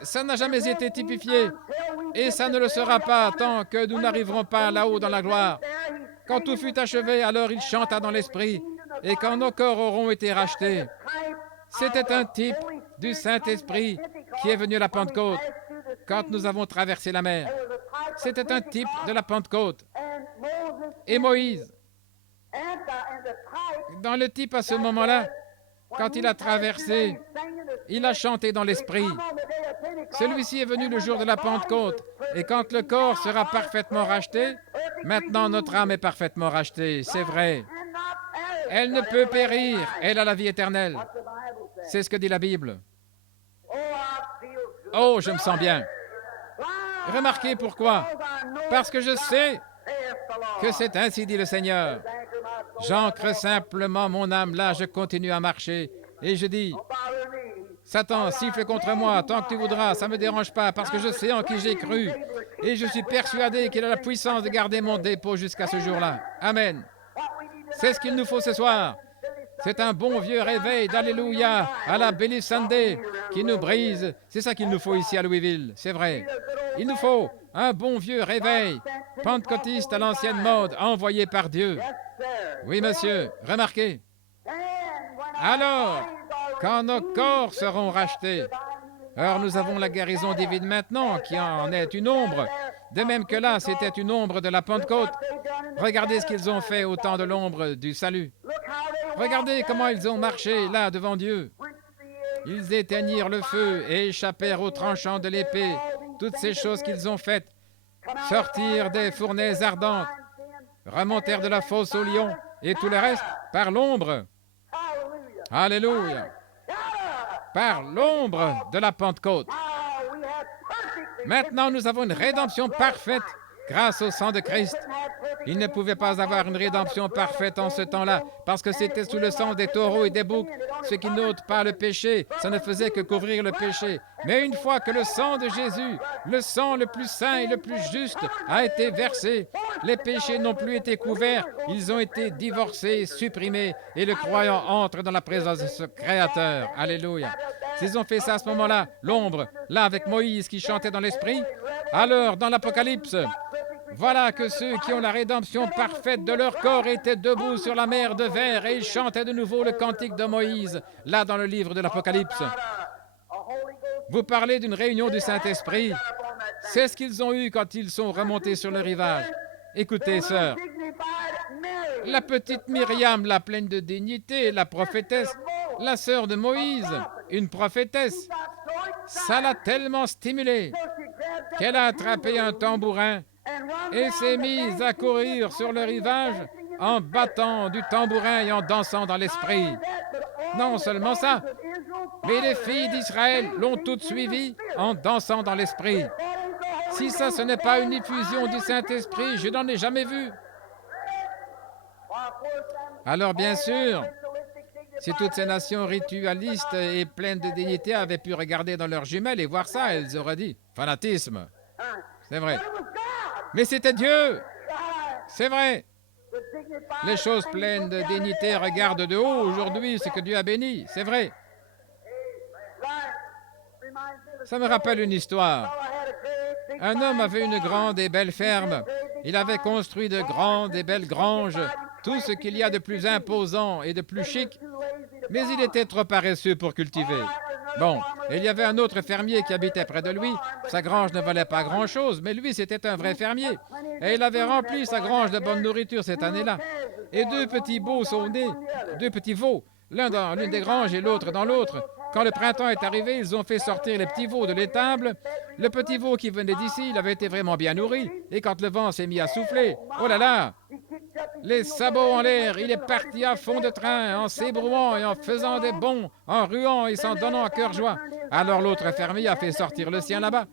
ça n'a jamais été typifié et ça ne le sera pas tant que nous n'arriverons pas là-haut dans la gloire. Quand tout fut achevé, alors il chanta dans l'esprit et quand nos corps auront été rachetés. C'était un type du Saint-Esprit qui est venu à la Pentecôte quand nous avons traversé la mer. C'était un type de la Pentecôte. Et Moïse, dans le type à ce moment-là, quand il a traversé, il a chanté dans l'Esprit. Celui-ci est venu le jour de la Pentecôte. Et quand le corps sera parfaitement racheté, maintenant notre âme est parfaitement rachetée, c'est vrai. Elle ne peut périr, elle a la vie éternelle. C'est ce que dit la Bible. Oh, je me sens bien. Remarquez pourquoi. Parce que je sais que c'est ainsi dit le Seigneur. J'ancre simplement mon âme là, je continue à marcher. Et je dis, Satan, siffle contre moi tant que tu voudras, ça ne me dérange pas, parce que je sais en qui j'ai cru. Et je suis persuadé qu'il a la puissance de garder mon dépôt jusqu'à ce jour-là. Amen. C'est ce qu'il nous faut ce soir. C'est un bon vieux réveil d'Alléluia à la Billy Sunday qui nous brise. C'est ça qu'il nous faut ici à Louisville, c'est vrai. Il nous faut un bon vieux réveil, pentecôtiste à l'ancienne mode, envoyé par Dieu. Oui, monsieur, remarquez. Alors, quand nos corps seront rachetés, alors nous avons la guérison divine maintenant, qui en est une ombre. De même que là, c'était une ombre de la Pentecôte. Regardez ce qu'ils ont fait au temps de l'ombre du salut. Regardez comment ils ont marché là devant Dieu. Ils éteignirent le feu et échappèrent au tranchant de l'épée. Toutes ces choses qu'ils ont faites, sortir des fournaises ardentes, remontèrent de la fosse au lion et tout le reste par l'ombre. Alléluia. Par l'ombre de la Pentecôte. Maintenant, nous avons une rédemption parfaite grâce au sang de Christ. Il ne pouvait pas avoir une rédemption parfaite en ce temps-là, parce que c'était sous le sang des taureaux et des boucs, ce qui n'ôte pas le péché, ça ne faisait que couvrir le péché. Mais une fois que le sang de Jésus, le sang le plus saint et le plus juste, a été versé, les péchés n'ont plus été couverts, ils ont été divorcés, supprimés, et le croyant entre dans la présence de ce Créateur. Alléluia. S'ils ont fait ça à ce moment-là, l'ombre, là avec Moïse qui chantait dans l'esprit, alors dans l'Apocalypse, voilà que ceux qui ont la rédemption parfaite de leur corps étaient debout sur la mer de verre et ils chantaient de nouveau le cantique de Moïse, là dans le livre de l'Apocalypse. Vous parlez d'une réunion du Saint-Esprit. C'est ce qu'ils ont eu quand ils sont remontés sur le rivage. Écoutez, sœur, la petite Myriam, la pleine de dignité, la prophétesse, la sœur de Moïse, une prophétesse, ça l'a tellement stimulée qu'elle a attrapé un tambourin et s'est mise à courir sur le rivage en battant du tambourin et en dansant dans l'esprit. Non seulement ça, mais les filles d'Israël l'ont toutes suivie en dansant dans l'esprit. Si ça, ce n'est pas une effusion du Saint-Esprit, je n'en ai jamais vu. Alors bien sûr, si toutes ces nations ritualistes et pleines de dignité avaient pu regarder dans leurs jumelles et voir ça, elles auraient dit « fanatisme ». C'est vrai. Mais c'était Dieu. C'est vrai. Les choses pleines de dignité regardent de haut aujourd'hui ce que Dieu a béni. C'est vrai. Ça me rappelle une histoire. Un homme avait une grande et belle ferme. Il avait construit de grandes et belles granges, tout ce qu'il y a de plus imposant et de plus chic, mais il était trop paresseux pour cultiver. Bon, il y avait un autre fermier qui habitait près de lui. Sa grange ne valait pas grand-chose, mais lui, c'était un vrai fermier. Et il avait rempli sa grange de bonne nourriture cette année-là. Et deux petits veaux sont nés, deux petits veaux, l'un dans l'une des granges et l'autre dans l'autre. Quand le printemps est arrivé, ils ont fait sortir les petits veaux de l'étable. Le petit veau qui venait d'ici, il avait été vraiment bien nourri. Et quand le vent s'est mis à souffler, oh là là, les sabots en l'air, il est parti à fond de train, en s'ébrouant et en faisant des bonds, en ruant et s'en donnant à cœur joie. Alors l'autre fermier a fait sortir le sien là-bas.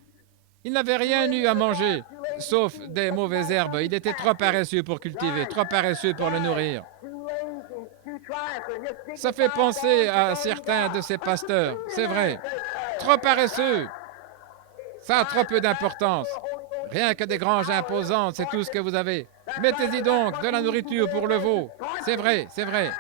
Il n'avait rien eu à manger, sauf des mauvaises herbes. Il était trop paresseux pour cultiver, trop paresseux pour le nourrir. Ça fait penser à certains de ces pasteurs, c'est vrai. Trop paresseux. Ça a trop peu d'importance. Rien que des granges imposantes, c'est tout ce que vous avez. Mettez-y donc de la nourriture pour le veau. C'est vrai, c'est vrai.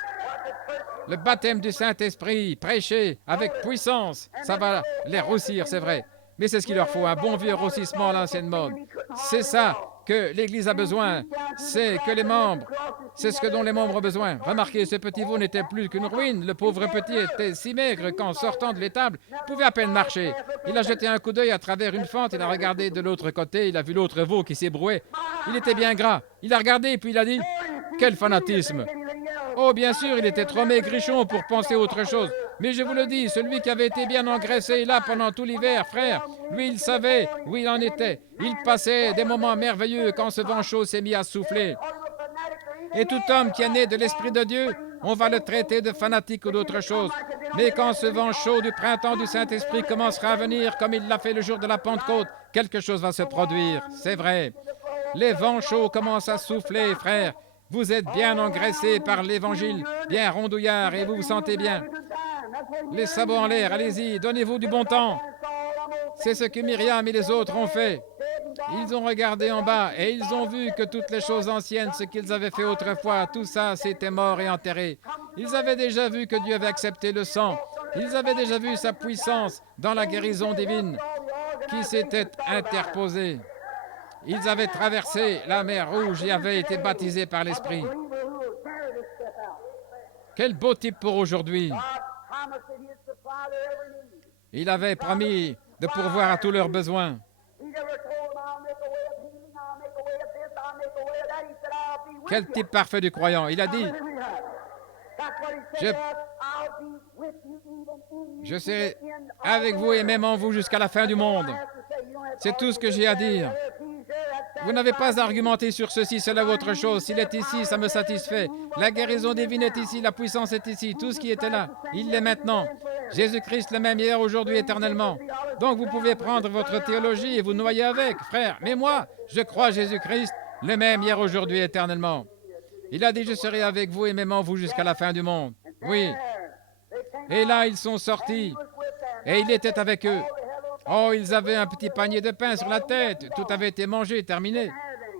Le baptême du Saint-Esprit, prêché avec puissance, ça va les roussir, c'est vrai. Mais c'est ce qu'il leur faut, un bon vieux roussissement à l'ancienne mode. C'est ça que l'Église a besoin. C'est que les membres, c'est ce dont les membres ont besoin. Remarquez, ce petit veau n'était plus qu'une ruine. Le pauvre petit était si maigre qu'en sortant de l'étable, il pouvait à peine marcher. Il a jeté un coup d'œil à travers une fente, il a regardé de l'autre côté, il a vu l'autre veau qui s'ébrouait. Il était bien gras. Il a regardé et puis il a dit « Quel fanatisme !» Oh, bien sûr, il était trop maigrichon pour penser autre chose. Mais je vous le dis, celui qui avait été bien engraissé là pendant tout l'hiver, frère, lui, il savait où il en était. Il passait des moments merveilleux quand ce vent chaud s'est mis à souffler. Et tout homme qui est né de l'Esprit de Dieu, on va le traiter de fanatique ou d'autre chose. Mais quand ce vent chaud du printemps du Saint-Esprit commencera à venir, comme il l'a fait le jour de la Pentecôte, quelque chose va se produire, c'est vrai. Les vents chauds commencent à souffler, frère. Vous êtes bien engraissé par l'Évangile, bien rondouillard et vous vous sentez bien. Les sabots en l'air, allez-y, donnez-vous du bon temps. C'est ce que Myriam et les autres ont fait. Ils ont regardé en bas et ils ont vu que toutes les choses anciennes, ce qu'ils avaient fait autrefois, tout ça, c'était mort et enterré. Ils avaient déjà vu que Dieu avait accepté le sang. Ils avaient déjà vu sa puissance dans la guérison divine qui s'était interposée. Ils avaient traversé la mer Rouge et avaient été baptisés par l'Esprit. Quel beau type pour aujourd'hui. Il avait promis de pourvoir à tous leurs besoins. Quel type parfait du croyant. Il a dit, je serai avec vous et même en vous jusqu'à la fin du monde. C'est tout ce que j'ai à dire. Vous n'avez pas à argumenter sur ceci, cela ou autre chose. S'il est ici, ça me satisfait. La guérison divine est ici, la puissance est ici. Tout ce qui était là, il l'est maintenant. Jésus-Christ le même hier, aujourd'hui, éternellement. Donc vous pouvez prendre votre théologie et vous noyer avec, frère. Mais moi, je crois Jésus-Christ le même hier, aujourd'hui, éternellement. Il a dit, je serai avec vous et même en vous jusqu'à la fin du monde. Oui. Et là, ils sont sortis. Et il était avec eux. Oh, ils avaient un petit panier de pain sur la tête. Tout avait été mangé, terminé.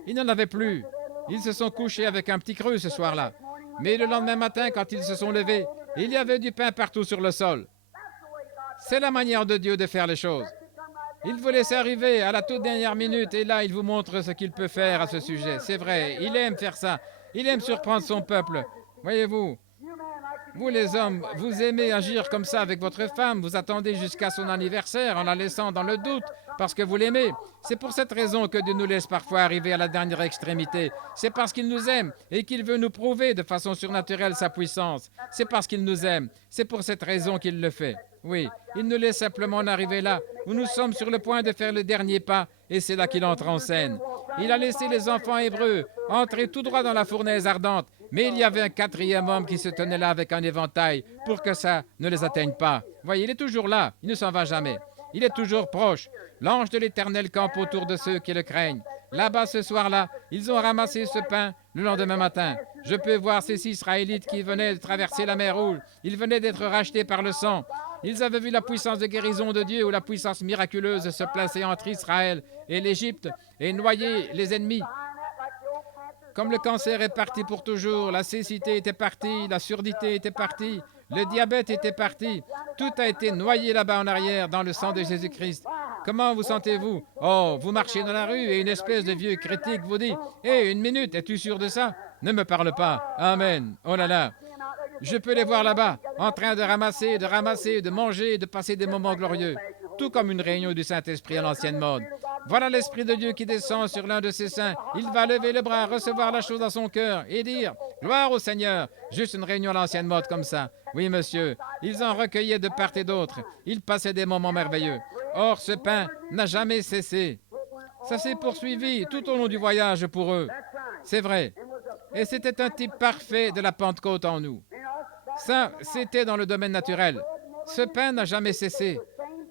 Ils n'en avaient plus. Ils se sont couchés avec un petit creux ce soir-là. Mais le lendemain matin, quand ils se sont levés, il y avait du pain partout sur le sol. C'est la manière de Dieu de faire les choses. Il vous laisse arriver à la toute dernière minute et là, il vous montre ce qu'il peut faire à ce sujet. C'est vrai, il aime faire ça. Il aime surprendre son peuple. Voyez-vous, Vous les hommes, vous aimez agir comme ça avec votre femme, vous attendez jusqu'à son anniversaire en la laissant dans le doute parce que vous l'aimez. C'est pour cette raison que Dieu nous laisse parfois arriver à la dernière extrémité. C'est parce qu'il nous aime et qu'il veut nous prouver de façon surnaturelle sa puissance. C'est parce qu'il nous aime. C'est pour cette raison qu'il le fait. Oui, il nous laisse simplement en arriver là, où nous sommes sur le point de faire le dernier pas, et c'est là qu'il entre en scène. Il a laissé les enfants hébreux entrer tout droit dans la fournaise ardente, mais il y avait un quatrième homme qui se tenait là avec un éventail pour que ça ne les atteigne pas. Voyez, il est toujours là, il ne s'en va jamais. Il est toujours proche. L'ange de l'Éternel campe autour de ceux qui le craignent. Là-bas, ce soir-là, ils ont ramassé ce pain le lendemain matin. Je peux voir ces 6 Israélites qui venaient de traverser la mer Rouge. Ils venaient d'être rachetés par le sang. Ils avaient vu la puissance de guérison de Dieu ou la puissance miraculeuse se placer entre Israël et l'Égypte et noyer les ennemis. Comme le cancer est parti pour toujours, la cécité était partie, la surdité était partie, le diabète était parti. Tout a été noyé là-bas en arrière dans le sang de Jésus-Christ. Comment vous sentez-vous? Oh, vous marchez dans la rue et une espèce de vieux critique vous dit « Hé, une minute, es-tu sûr de ça? Ne me parle pas. Amen. Oh là là. » Je peux les voir là-bas, en train de ramasser, de manger, de passer des moments glorieux, tout comme une réunion du Saint-Esprit à l'ancienne mode. Voilà l'Esprit de Dieu qui descend sur l'un de ses saints. Il va lever le bras, recevoir la chose dans son cœur et dire « Gloire au Seigneur !» Juste une réunion à l'ancienne mode comme ça. Oui, monsieur, ils en recueillaient de part et d'autre. Ils passaient des moments merveilleux. Or, ce pain n'a jamais cessé. Ça s'est poursuivi tout au long du voyage pour eux. C'est vrai. Et c'était un type parfait de la Pentecôte en nous. Ça, c'était dans le domaine naturel. Ce pain n'a jamais cessé.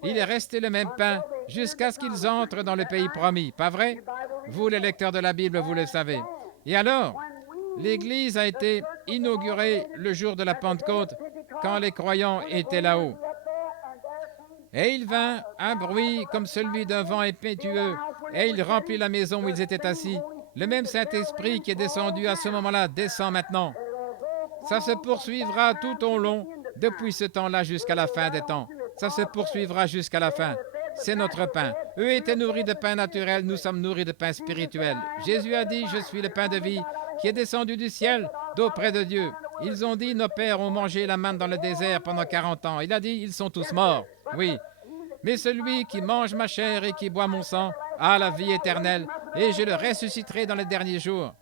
Il est resté le même pain jusqu'à ce qu'ils entrent dans le pays promis. Pas vrai? Vous, les lecteurs de la Bible, vous le savez. Et alors, l'Église a été inaugurée le jour de la Pentecôte quand les croyants étaient là-haut. Et il vint un bruit comme celui d'un vent impétueux, et il remplit la maison où ils étaient assis. Le même Saint-Esprit qui est descendu à ce moment-là descend maintenant. Ça se poursuivra tout au long, depuis ce temps-là jusqu'à la fin des temps. Ça se poursuivra jusqu'à la fin. C'est notre pain. Eux étaient nourris de pain naturel, nous sommes nourris de pain spirituel. Jésus a dit, je suis le pain de vie qui est descendu du ciel d'auprès de Dieu. Ils ont dit, nos pères ont mangé la manne dans le désert pendant 40 ans. Il a dit, ils sont tous morts. Oui. Mais celui qui mange ma chair et qui boit mon sang a la vie éternelle, et je le ressusciterai dans les derniers jours.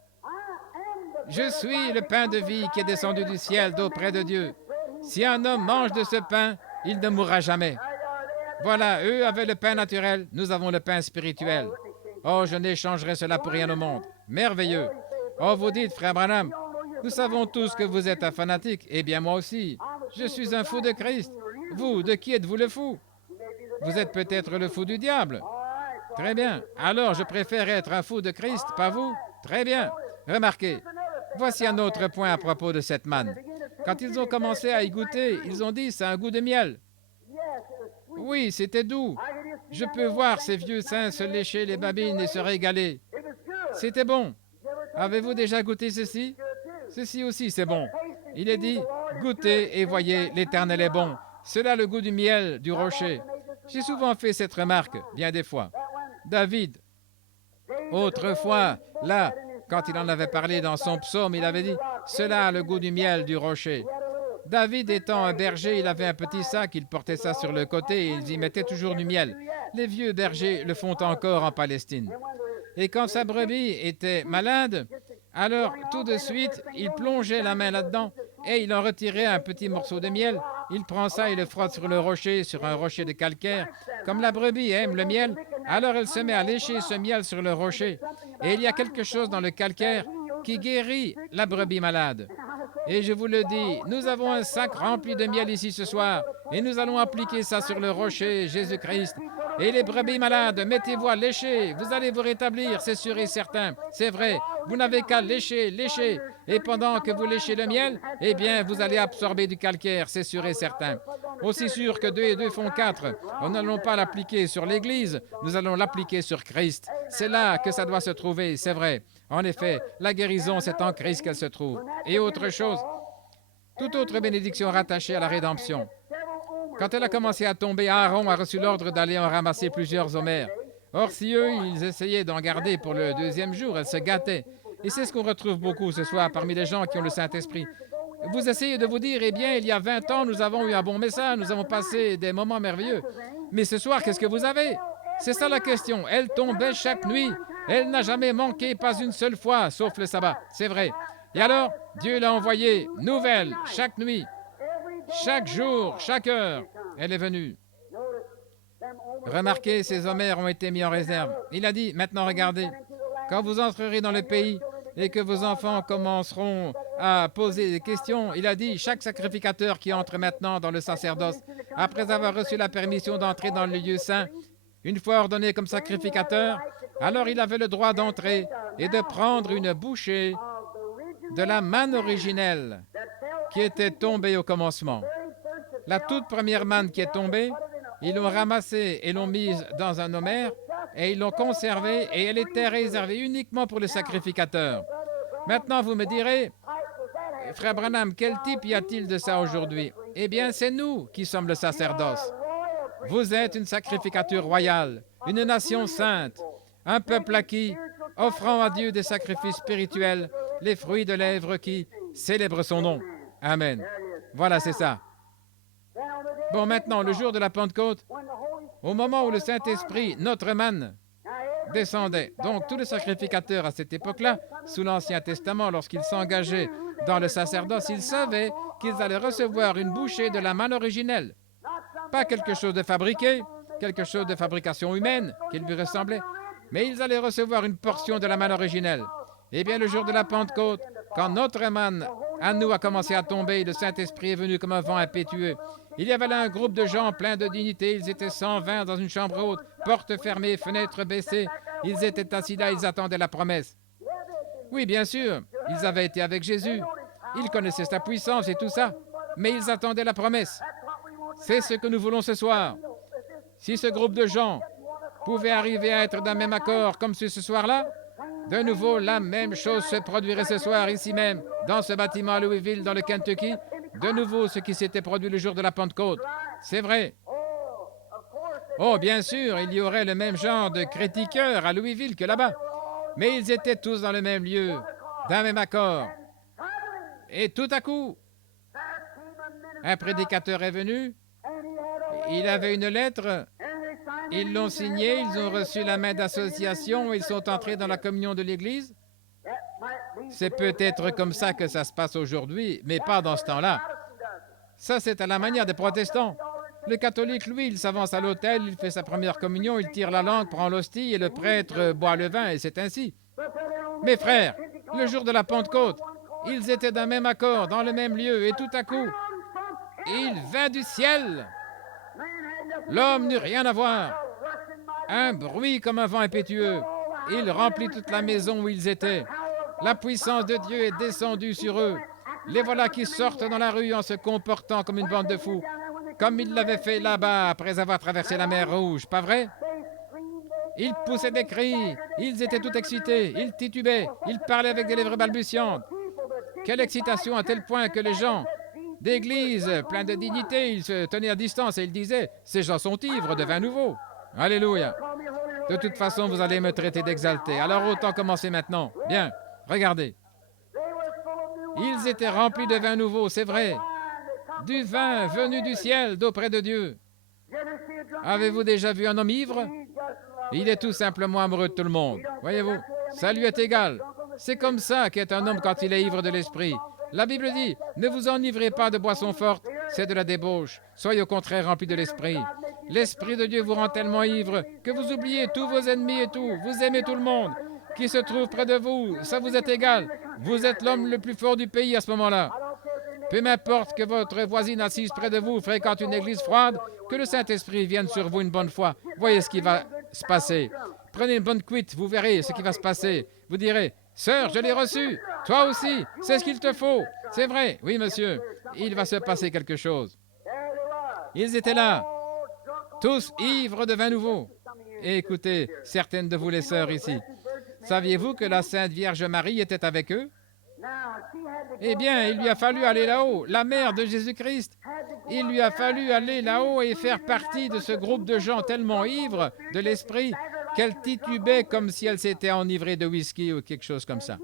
Je suis le pain de vie qui est descendu du ciel d'auprès de Dieu. Si un homme mange de ce pain, il ne mourra jamais. Voilà, eux avaient le pain naturel, nous avons le pain spirituel. Oh, je n'échangerai cela pour rien au monde. Merveilleux. Oh, vous dites, frère Branham, nous savons tous que vous êtes un fanatique. Eh bien, moi aussi. Je suis un fou de Christ. Vous, de qui êtes-vous le fou? Vous êtes peut-être le fou du diable. Très bien. Alors, je préfère être un fou de Christ, pas vous? Très bien. Remarquez, voici un autre point à propos de cette manne. Quand ils ont commencé à y goûter, ils ont dit, c'est un goût de miel. Oui, c'était doux. Je peux voir ces vieux saints se lécher les babines et se régaler. C'était bon. Avez-vous déjà goûté ceci? Ceci aussi, c'est bon. Il est dit, goûtez et voyez, l'Éternel est bon. Cela a le goût du miel, du rocher. J'ai souvent fait cette remarque, bien des fois. David, autrefois, là, quand il en avait parlé dans son psaume, il avait dit, cela a le goût du miel, du rocher. David étant un berger, il avait un petit sac, il portait ça sur le côté et il y mettait toujours du miel. Les vieux bergers le font encore en Palestine. Et quand sa brebis était malade, alors tout de suite, il plongeait la main là-dedans et il en retirait un petit morceau de miel. Il prend ça et le frotte sur le rocher, sur un rocher de calcaire. Comme la brebis aime le miel, alors elle se met à lécher ce miel sur le rocher. Et il y a quelque chose dans le calcaire qui guérit la brebis malade. Et je vous le dis, nous avons un sac rempli de miel ici ce soir et nous allons appliquer ça sur le rocher, Jésus-Christ. Et les brebis malades, mettez-vous à lécher, vous allez vous rétablir, c'est sûr et certain. C'est vrai, vous n'avez qu'à lécher, lécher. Et pendant que vous léchez le miel, eh bien, vous allez absorber du calcaire, c'est sûr et certain. Aussi sûr que 2 et 2 font 4. Nous n'allons pas l'appliquer sur l'Église, nous allons l'appliquer sur Christ. C'est là que ça doit se trouver, c'est vrai. En effet, la guérison, c'est en Christ qu'elle se trouve. Et autre chose, toute autre bénédiction rattachée à la rédemption. Quand elle a commencé à tomber, Aaron a reçu l'ordre d'aller en ramasser plusieurs homères. Or, si eux, ils essayaient d'en garder pour le 2e jour, elle se gâtait. Et c'est ce qu'on retrouve beaucoup ce soir parmi les gens qui ont le Saint-Esprit. Vous essayez de vous dire, eh bien, il y a 20 ans, nous avons eu un bon message, nous avons passé des moments merveilleux. Mais ce soir, qu'est-ce que vous avez? C'est ça la question. Elle tombait chaque nuit. Elle n'a jamais manqué, pas une seule fois, sauf le sabbat. C'est vrai. Et alors, Dieu l'a envoyée, nouvelle, chaque nuit, chaque jour, chaque heure. Elle est venue. Remarquez, ces homères ont été mis en réserve. Il a dit, maintenant regardez, quand vous entrerez dans le pays et que vos enfants commenceront à poser des questions, il a dit, chaque sacrificateur qui entre maintenant dans le sacerdoce, après avoir reçu la permission d'entrer dans le lieu saint, une fois ordonné comme sacrificateur, alors il avait le droit d'entrer et de prendre une bouchée de la manne originelle qui était tombée au commencement. La toute première manne qui est tombée, ils l'ont ramassée et l'ont mise dans un homère et ils l'ont conservée et elle était réservée uniquement pour les sacrificateurs. Maintenant, vous me direz, Frère Branham, quel type y a-t-il de ça aujourd'hui? Eh bien, c'est nous qui sommes le sacerdoce. Vous êtes une sacrificature royale, une nation sainte, un peuple acquis, offrant à Dieu des sacrifices spirituels, les fruits de lèvres qui célèbrent son nom. Amen. Voilà, c'est ça. Bon, maintenant, le jour de la Pentecôte, au moment où le Saint-Esprit, notre manne, descendait. Donc, tous les sacrificateurs à cette époque-là, sous l'Ancien Testament, lorsqu'ils s'engageaient dans le sacerdoce, ils savaient qu'ils allaient recevoir une bouchée de la manne originelle. Pas quelque chose de fabriqué, quelque chose de fabrication humaine qui lui ressemblait, mais ils allaient recevoir une portion de la manne originelle. Eh bien, le jour de la Pentecôte, quand notre manne à nous a commencé à tomber, le Saint-Esprit est venu comme un vent impétueux. Il y avait là un groupe de gens pleins de dignité. Ils étaient 120 dans une chambre haute, portes fermées, fenêtres baissées. Ils étaient assis là, ils attendaient la promesse. Oui, bien sûr, ils avaient été avec Jésus. Ils connaissaient sa puissance et tout ça, mais ils attendaient la promesse. C'est ce que nous voulons ce soir. Si ce groupe de gens pouvait arriver à être d'un même accord comme ce soir-là, de nouveau, la même chose se produirait ce soir ici même, dans ce bâtiment à Louisville, dans le Kentucky. De nouveau, ce qui s'était produit le jour de la Pentecôte. C'est vrai. Oh, bien sûr, il y aurait le même genre de critiqueurs à Louisville que là-bas. Mais ils étaient tous dans le même lieu, d'un même accord. Et tout à coup, un prédicateur est venu. Il avait une lettre. Ils l'ont signée, ils ont reçu la main d'association, ils sont entrés dans la communion de l'Église. C'est peut-être comme ça que ça se passe aujourd'hui, mais pas dans ce temps-là. Ça, c'est à la manière des protestants. Le catholique, lui, il s'avance à l'autel, il fait sa première communion, il tire la langue, prend l'hostie et le prêtre boit le vin, et c'est ainsi. Mes frères, le jour de la Pentecôte, ils étaient d'un même accord, dans le même lieu, et tout à coup, il vint du ciel. L'homme n'eut rien à voir. Un bruit comme un vent impétueux. Il remplit toute la maison où ils étaient. La puissance de Dieu est descendue sur eux. Les voilà qui sortent dans la rue en se comportant comme une bande de fous, comme ils l'avaient fait là-bas après avoir traversé la mer Rouge, pas vrai? Ils poussaient des cris, ils étaient tout excités, ils titubaient, ils parlaient avec des lèvres balbutiantes. Quelle excitation à tel point que les gens d'église, pleins de dignité, ils se tenaient à distance et ils disaient « Ces gens sont ivres de vin nouveau. » Alléluia. De toute façon, vous allez me traiter d'exalté. Alors autant commencer maintenant. Bien, regardez. Ils étaient remplis de vin nouveau, c'est vrai. Du vin venu du ciel, d'auprès de Dieu. Avez-vous déjà vu un homme ivre? Il est tout simplement amoureux de tout le monde. Voyez-vous, ça lui est égal. C'est comme ça qu'est un homme quand il est ivre de l'esprit. La Bible dit, ne vous enivrez pas de boisson forte, c'est de la débauche. Soyez au contraire remplis de l'esprit. L'esprit de Dieu vous rend tellement ivre que vous oubliez tous vos ennemis et tout. Vous aimez tout le monde qui se trouve près de vous. Ça vous est égal. Vous êtes l'homme le plus fort du pays à ce moment-là. Peu m'importe que votre voisine assise près de vous fréquente une église froide, que le Saint-Esprit vienne sur vous une bonne fois. Voyez ce qui va se passer. Prenez une bonne cuite, vous verrez ce qui va se passer. Vous direz, « Sœur, je l'ai reçu. Toi aussi, c'est ce qu'il te faut. » C'est vrai, oui, monsieur. Il va se passer quelque chose. Ils étaient là, tous ivres de vin nouveau. Et écoutez, certaines de vous les sœurs ici, saviez-vous que la Sainte Vierge Marie était avec eux? Eh bien, il lui a fallu aller là-haut, la mère de Jésus-Christ. Il lui a fallu aller là-haut et faire partie de ce groupe de gens tellement ivres de l'esprit qu'elle titubait comme si elle s'était enivrée de whisky ou quelque chose comme ça.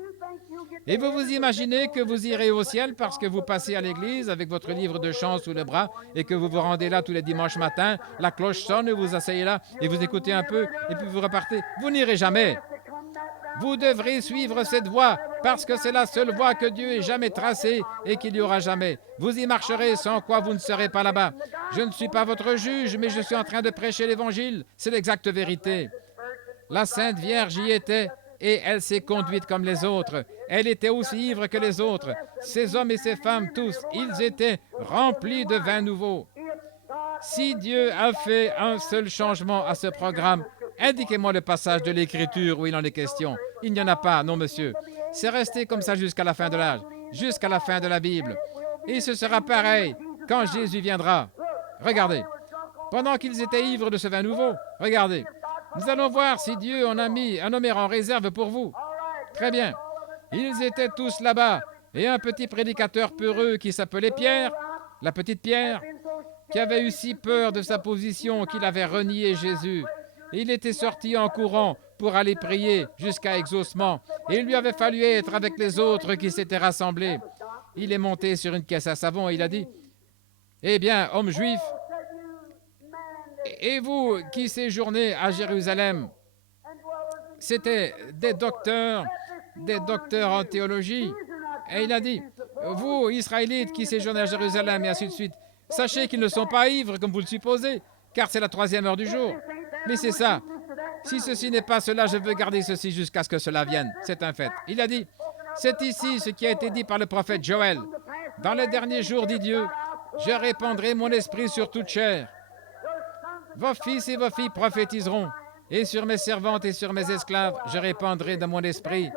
Et vous vous imaginez que vous irez au ciel parce que vous passez à l'église avec votre livre de chant sous le bras et que vous vous rendez là tous les dimanches matins, la cloche sonne, vous asseyez là et vous écoutez un peu et puis vous repartez. Vous n'irez jamais. Vous devrez suivre cette voie parce que c'est la seule voie que Dieu ait jamais tracée et qu'il n'y aura jamais. Vous y marcherez sans quoi vous ne serez pas là-bas. Je ne suis pas votre juge, mais je suis en train de prêcher l'Évangile. C'est l'exacte vérité. La Sainte Vierge y était et elle s'est conduite comme les autres. Elle était aussi ivre que les autres. Ces hommes et ces femmes, tous, ils étaient remplis de vin nouveau. Si Dieu a fait un seul changement à ce programme, indiquez-moi le passage de l'Écriture où il en est question. Il n'y en a pas, non monsieur. C'est resté comme ça jusqu'à la fin de l'âge, jusqu'à la fin de la Bible. Et ce sera pareil quand Jésus viendra. Regardez, pendant qu'ils étaient ivres de ce vin nouveau, regardez, nous allons voir si Dieu en a mis un homme en réserve pour vous. Très bien. Ils étaient tous là-bas, et un petit prédicateur peureux qui s'appelait Pierre, la petite Pierre, qui avait eu si peur de sa position qu'il avait renié Jésus. Il était sorti en courant pour aller prier jusqu'à exaucement, et il lui avait fallu être avec les autres qui s'étaient rassemblés. Il est monté sur une caisse à savon et il a dit, « Eh bien, hommes juifs, et vous qui séjournez à Jérusalem, c'était des docteurs en théologie. » Et il a dit, « Vous, Israélites qui séjournez à Jérusalem, et ainsi de suite, sachez qu'ils ne sont pas ivres comme vous le supposez, car c'est la 3e heure du jour. Mais c'est ça. Si ceci n'est pas cela, je veux garder ceci jusqu'à ce que cela vienne. C'est un fait. » Il a dit, « C'est ici ce qui a été dit par le prophète Joël. Dans les derniers jours, dit Dieu, je répandrai mon esprit sur toute chair. Vos fils et vos filles prophétiseront, et sur mes servantes et sur mes esclaves, je répandrai de mon esprit,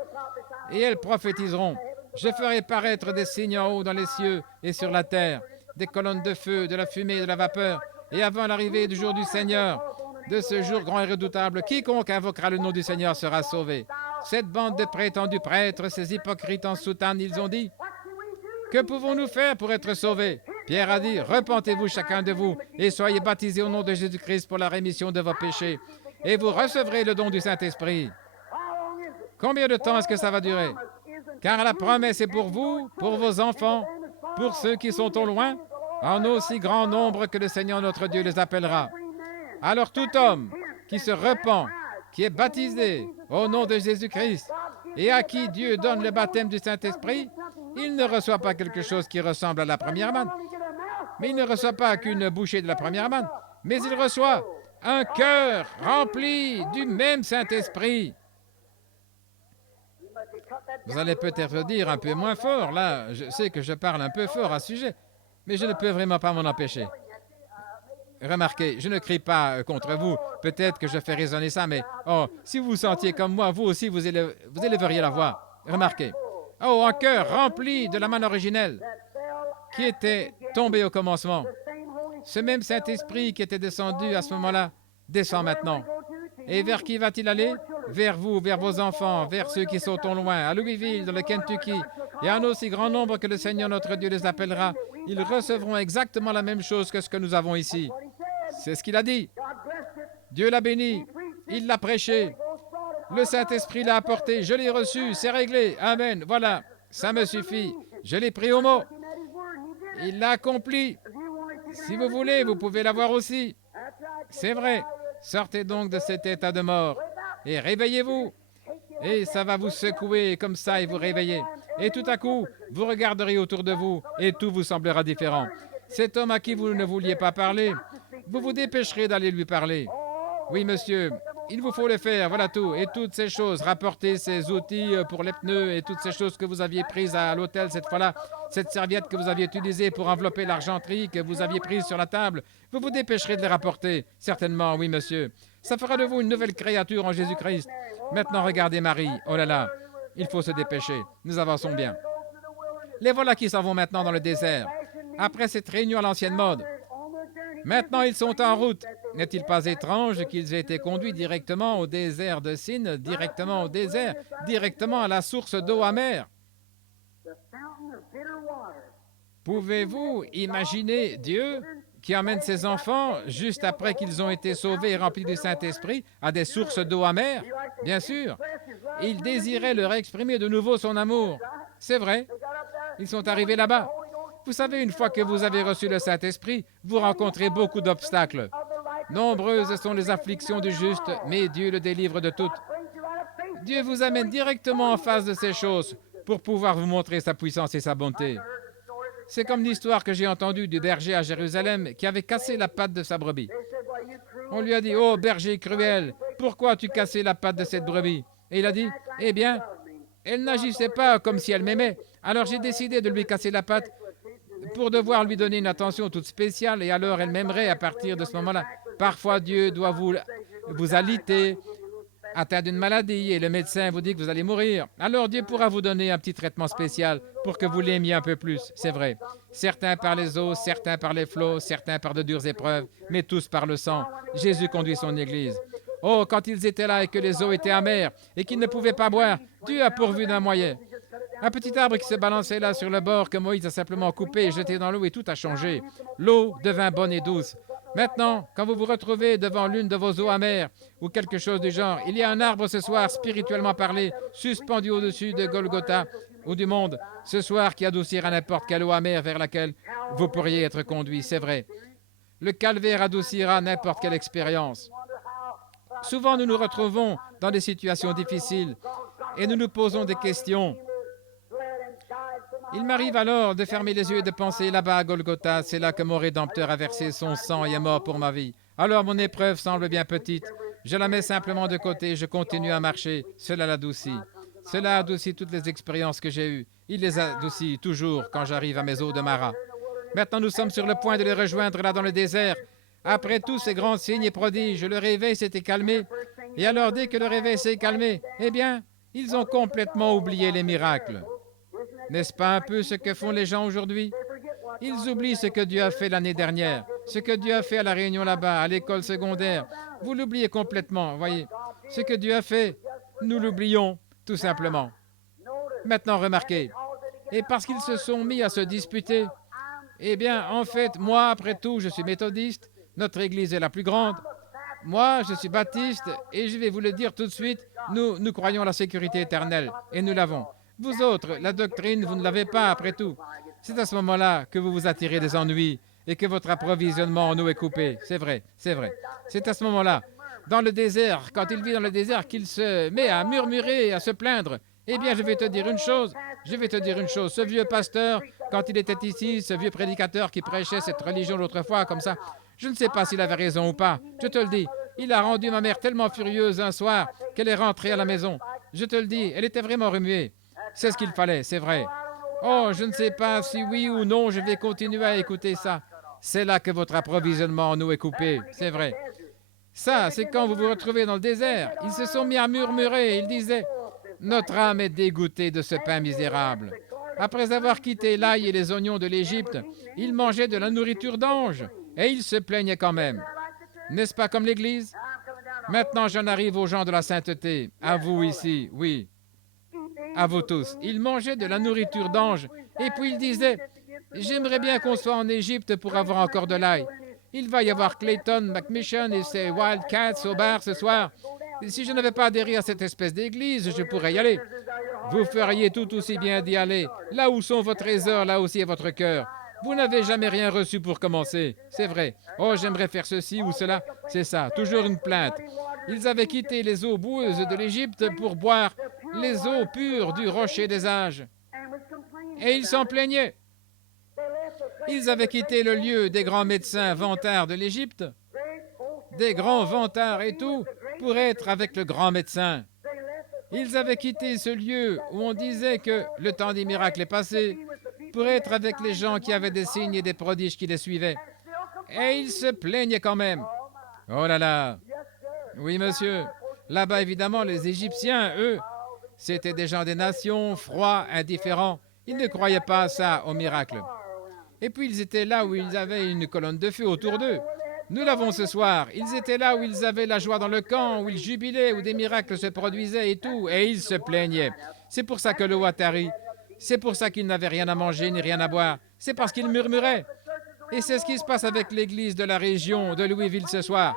et elles prophétiseront. Je ferai paraître des signes en haut dans les cieux et sur la terre, des colonnes de feu, de la fumée et de la vapeur, et avant l'arrivée du jour du Seigneur, de ce jour grand et redoutable, quiconque invoquera le nom du Seigneur sera sauvé. » Cette bande de prétendus prêtres, ces hypocrites en soutane, ils ont dit, « Que pouvons-nous faire pour être sauvés ?» Pierre a dit, « Repentez-vous chacun de vous et soyez baptisés au nom de Jésus-Christ pour la rémission de vos péchés, et vous recevrez le don du Saint-Esprit. » Combien de temps est-ce que ça va durer? Car la promesse est pour vous, pour vos enfants, pour ceux qui sont au loin, en aussi grand nombre que le Seigneur notre Dieu les appellera. Alors tout homme qui se repent, qui est baptisé au nom de Jésus-Christ, et à qui Dieu donne le baptême du Saint-Esprit, il ne reçoit pas quelque chose qui ressemble à la première manne. Mais il ne reçoit pas qu'une bouchée de la première manne, mais il reçoit un cœur rempli du même Saint-Esprit. Vous allez peut-être dire un peu moins fort, là, je sais que je parle un peu fort à ce sujet, mais je ne peux vraiment pas m'en empêcher. Remarquez, je ne crie pas contre vous, peut-être que je fais résonner ça, mais si vous vous sentiez comme moi, vous aussi, vous élèveriez la voix. Remarquez, un cœur rempli de la manne originelle qui était tombé au commencement. Ce même Saint-Esprit qui était descendu à ce moment-là, descend maintenant. Et vers qui va-t-il aller? Vers vous, vers vos enfants, vers ceux qui sont au loin, à Louisville, dans le Kentucky, et en aussi grand nombre que le Seigneur notre Dieu les appellera. Ils recevront exactement la même chose que ce que nous avons ici. C'est ce qu'il a dit. Dieu l'a béni, il l'a prêché, le Saint-Esprit l'a apporté, je l'ai reçu, c'est réglé, amen, voilà, ça me suffit, je l'ai pris au mot. Il l'a accompli. Si vous voulez, vous pouvez l'avoir aussi. C'est vrai. Sortez donc de cet état de mort et réveillez-vous. Et ça va vous secouer comme ça et vous réveiller. Et tout à coup, vous regarderez autour de vous et tout vous semblera différent. Cet homme à qui vous ne vouliez pas parler, vous vous dépêcherez d'aller lui parler. Oui, monsieur, il vous faut le faire, voilà tout. Et toutes ces choses, rapporter ces outils pour les pneus et toutes ces choses que vous aviez prises à l'hôtel cette fois-là, cette serviette que vous aviez utilisée pour envelopper l'argenterie que vous aviez prise sur la table, vous vous dépêcherez de les rapporter. Certainement, oui, monsieur. Ça fera de vous une nouvelle créature en Jésus-Christ. Maintenant, regardez Marie. Oh là là, il faut se dépêcher. Nous avançons bien. Les voilà qui s'en vont maintenant dans le désert, après cette réunion à l'ancienne mode. Maintenant, ils sont en route. N'est-il pas étrange qu'ils aient été conduits directement au désert de Sin, directement au désert, directement à la source d'eau amère? Pouvez-vous imaginer Dieu qui emmène ses enfants, juste après qu'ils ont été sauvés et remplis du Saint-Esprit, à des sources d'eau amère? Bien sûr. Il désirait leur exprimer de nouveau son amour. C'est vrai. Ils sont arrivés là-bas. Vous savez, une fois que vous avez reçu le Saint-Esprit, vous rencontrez beaucoup d'obstacles. Nombreuses sont les afflictions du juste, mais Dieu le délivre de toutes. Dieu vous amène directement en face de ces choses pour pouvoir vous montrer sa puissance et sa bonté. C'est comme l'histoire que j'ai entendue du berger à Jérusalem qui avait cassé la patte de sa brebis. On lui a dit, « Oh, berger cruel, pourquoi as-tu cassé la patte de cette brebis ?» Et il a dit, « Eh bien, elle n'agissait pas comme si elle m'aimait. Alors j'ai décidé de lui casser la patte pour devoir lui donner une attention toute spéciale, et alors elle m'aimerait à partir de ce moment-là. Parfois, Dieu doit vous alité, atteint d'une maladie, et le médecin vous dit que vous allez mourir. Alors Dieu pourra vous donner un petit traitement spécial pour que vous l'aimiez un peu plus, c'est vrai. Certains par les eaux, certains par les flots, certains par de dures épreuves, mais tous par le sang. Jésus conduit son Église. Oh, quand ils étaient là et que les eaux étaient amères et qu'ils ne pouvaient pas boire, Dieu a pourvu d'un moyen. Un petit arbre qui se balançait là sur le bord que Moïse a simplement coupé et jeté dans l'eau et tout a changé. L'eau devint bonne et douce. Maintenant, quand vous vous retrouvez devant l'une de vos eaux amères ou quelque chose du genre, il y a un arbre ce soir, spirituellement parlé, suspendu au-dessus de Golgotha ou du monde, ce soir qui adoucira n'importe quelle eau amère vers laquelle vous pourriez être conduit, c'est vrai. Le calvaire adoucira n'importe quelle expérience. Souvent, nous nous retrouvons dans des situations difficiles et nous nous posons des questions. Il m'arrive alors de fermer les yeux et de penser là-bas à Golgotha, c'est là que mon Rédempteur a versé son sang et est mort pour ma vie. Alors mon épreuve semble bien petite, je la mets simplement de côté, je continue à marcher, cela l'adoucit. Cela adoucit toutes les expériences que j'ai eues. Il les adoucit toujours quand j'arrive à mes eaux de Mara. Maintenant nous sommes sur le point de les rejoindre là dans le désert. Après tous ces grands signes et prodiges, le réveil s'était calmé. Et alors dès que le réveil s'est calmé, eh bien, ils ont complètement oublié les miracles. N'est-ce pas un peu ce que font les gens aujourd'hui? Ils oublient ce que Dieu a fait l'année dernière, ce que Dieu a fait à la réunion là-bas, à l'école secondaire. Vous l'oubliez complètement, voyez. Ce que Dieu a fait, nous l'oublions, tout simplement. Maintenant, remarquez, et parce qu'ils se sont mis à se disputer, eh bien, en fait, moi, après tout, je suis méthodiste, notre Église est la plus grande. Moi, je suis baptiste, et je vais vous le dire tout de suite, nous croyons la sécurité éternelle, et nous l'avons. Vous autres, la doctrine, vous ne l'avez pas, après tout. C'est à ce moment-là que vous vous attirez des ennuis et que votre approvisionnement en eau est coupé. C'est vrai, c'est vrai. C'est à ce moment-là, dans le désert, quand il vit dans le désert, qu'il se met à murmurer et à se plaindre. Eh bien, je vais te dire une chose. Ce vieux pasteur, quand il était ici, ce vieux prédicateur qui prêchait cette religion l'autre fois, comme ça, je ne sais pas s'il avait raison ou pas. Je te le dis, il a rendu ma mère tellement furieuse un soir qu'elle est rentrée à la maison. Je te le dis, elle était vraiment remuée. C'est ce qu'il fallait, c'est vrai. Oh, je ne sais pas si oui ou non je vais continuer à écouter ça. C'est là que votre approvisionnement en eau est coupé, c'est vrai. Ça, c'est quand vous vous retrouvez dans le désert. Ils se sont mis à murmurer, ils disaient, « Notre âme est dégoûtée de ce pain misérable. » Après avoir quitté l'ail et les oignons de l'Égypte, ils mangeaient de la nourriture d'ange, et ils se plaignaient quand même. N'est-ce pas comme l'Église? Maintenant, j'en arrive aux gens de la sainteté, à vous ici, oui. À vous tous. Ils mangeaient de la nourriture d'ange. Et puis ils disaient, j'aimerais bien qu'on soit en Égypte pour avoir encore de l'ail. Il va y avoir Clayton McMission et ses Wildcats au bar ce soir. Et si je n'avais pas adhéré à cette espèce d'église, je pourrais y aller. Vous feriez tout aussi bien d'y aller. Là où sont vos trésors, là aussi est votre cœur. Vous n'avez jamais rien reçu pour commencer. C'est vrai. Oh, j'aimerais faire ceci ou cela. C'est ça, toujours une plainte. Ils avaient quitté les eaux boueuses de l'Égypte pour boire les eaux pures du rocher des âges. Et ils s'en plaignaient. Ils avaient quitté le lieu des grands médecins vantards de l'Égypte, des grands vantards et tout, pour être avec le grand médecin. Ils avaient quitté ce lieu où on disait que le temps des miracles est passé, pour être avec les gens qui avaient des signes et des prodiges qui les suivaient. Et ils se plaignaient quand même. Oh là là! Oui, monsieur. Là-bas, évidemment, les Égyptiens, eux, c'étaient des gens des nations, froids, indifférents. Ils ne croyaient pas à ça, au miracle. Et puis, ils étaient là où ils avaient une colonne de feu autour d'eux. Nous l'avons ce soir. Ils étaient là où ils avaient la joie dans le camp, où ils jubilaient, où des miracles se produisaient et tout, et ils se plaignaient. C'est pour ça que l'eau a tari. C'est pour ça qu'ils n'avaient rien à manger ni rien à boire. C'est parce qu'ils murmuraient. Et c'est ce qui se passe avec l'église de la région de Louisville ce soir.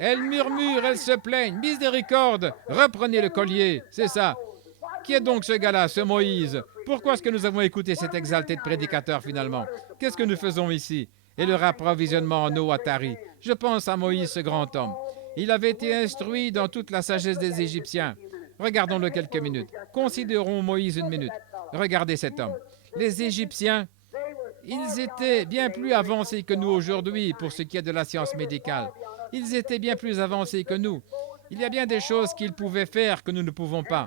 Elles murmurent, elles se plaignent. Miséricorde, reprenez le collier, c'est ça. Qui est donc ce gars-là, ce Moïse? Pourquoi est-ce que nous avons écouté cet exalté de prédicateur finalement? Qu'est-ce que nous faisons ici? Et le approvisionnement en eau à Tari. Je pense à Moïse, ce grand homme. Il avait été instruit dans toute la sagesse des Égyptiens. Regardons-le quelques minutes. Considérons Moïse une minute. Regardez cet homme. Les Égyptiens, ils étaient bien plus avancés que nous aujourd'hui pour ce qui est de la science médicale. Ils étaient bien plus avancés que nous. Il y a bien des choses qu'ils pouvaient faire que nous ne pouvons pas.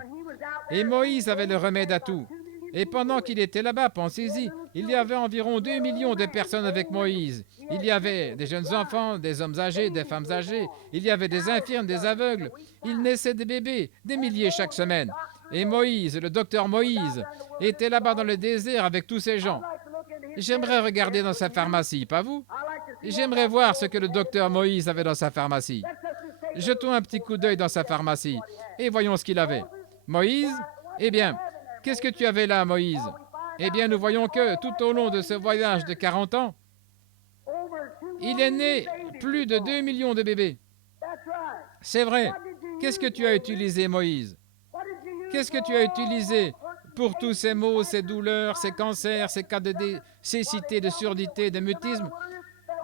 Et Moïse avait le remède à tout. Et pendant qu'il était là-bas, pensez-y, il y avait environ 2 millions de personnes avec Moïse. Il y avait des jeunes enfants, des hommes âgés, des femmes âgées. Il y avait des infirmes, des aveugles. Il naissait des bébés, des milliers chaque semaine. Et Moïse, le docteur Moïse, était là-bas dans le désert avec tous ces gens. J'aimerais regarder dans sa pharmacie, pas vous? J'aimerais voir ce que le docteur Moïse avait dans sa pharmacie. Jetons un petit coup d'œil dans sa pharmacie et voyons ce qu'il avait. Moïse, eh bien, qu'est-ce que tu avais là, Moïse? Eh bien, nous voyons que tout au long de ce voyage de 40 ans, il est né plus de 2 millions de bébés. C'est vrai. Qu'est-ce que tu as utilisé, Moïse? Qu'est-ce que tu as utilisé pour tous ces maux, ces douleurs, ces cancers, ces cas de cécité, de surdité, de mutisme?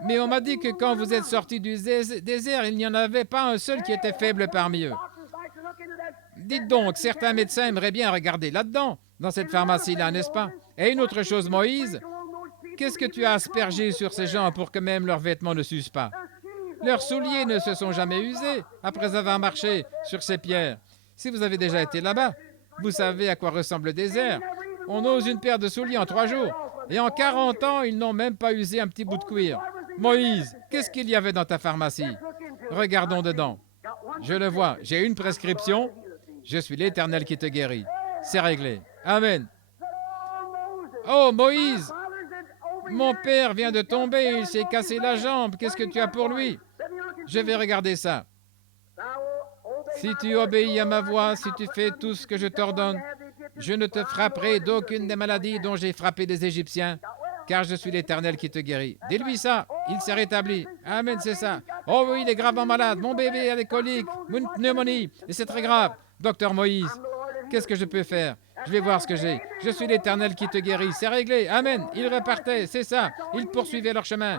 Mais on m'a dit que quand vous êtes sortis du désert, il n'y en avait pas un seul qui était faible parmi eux. Dites donc, certains médecins aimeraient bien regarder là-dedans, dans cette pharmacie-là, n'est-ce pas? Et une autre chose, Moïse, qu'est-ce que tu as aspergé sur ces gens pour que même leurs vêtements ne s'usent pas? Leurs souliers ne se sont jamais usés après avoir marché sur ces pierres. Si vous avez déjà été là-bas, vous savez à quoi ressemble le désert. On ose une paire de souliers en 3 jours. Et en 40 ans, ils n'ont même pas usé un petit bout de cuir. Moïse, qu'est-ce qu'il y avait dans ta pharmacie? Regardons dedans. Je le vois, j'ai une prescription. Je suis l'Éternel qui te guérit. C'est réglé. Amen. Oh, Moïse, mon père vient de tomber, il s'est cassé la jambe. Qu'est-ce que tu as pour lui? Je vais regarder ça. Si tu obéis à ma voix, si tu fais tout ce que je t'ordonne, je ne te frapperai d'aucune des maladies dont j'ai frappé des Égyptiens, car je suis l'Éternel qui te guérit. Dis-lui ça, il s'est rétabli. Amen, c'est ça. Oh oui, il est gravement malade. Mon bébé a des coliques, une pneumonie, et c'est très grave. Docteur Moïse, qu'est-ce que je peux faire? Je vais voir ce que j'ai. Je suis l'Éternel qui te guérit. C'est réglé. Amen. Ils repartaient, c'est ça. Ils poursuivaient leur chemin.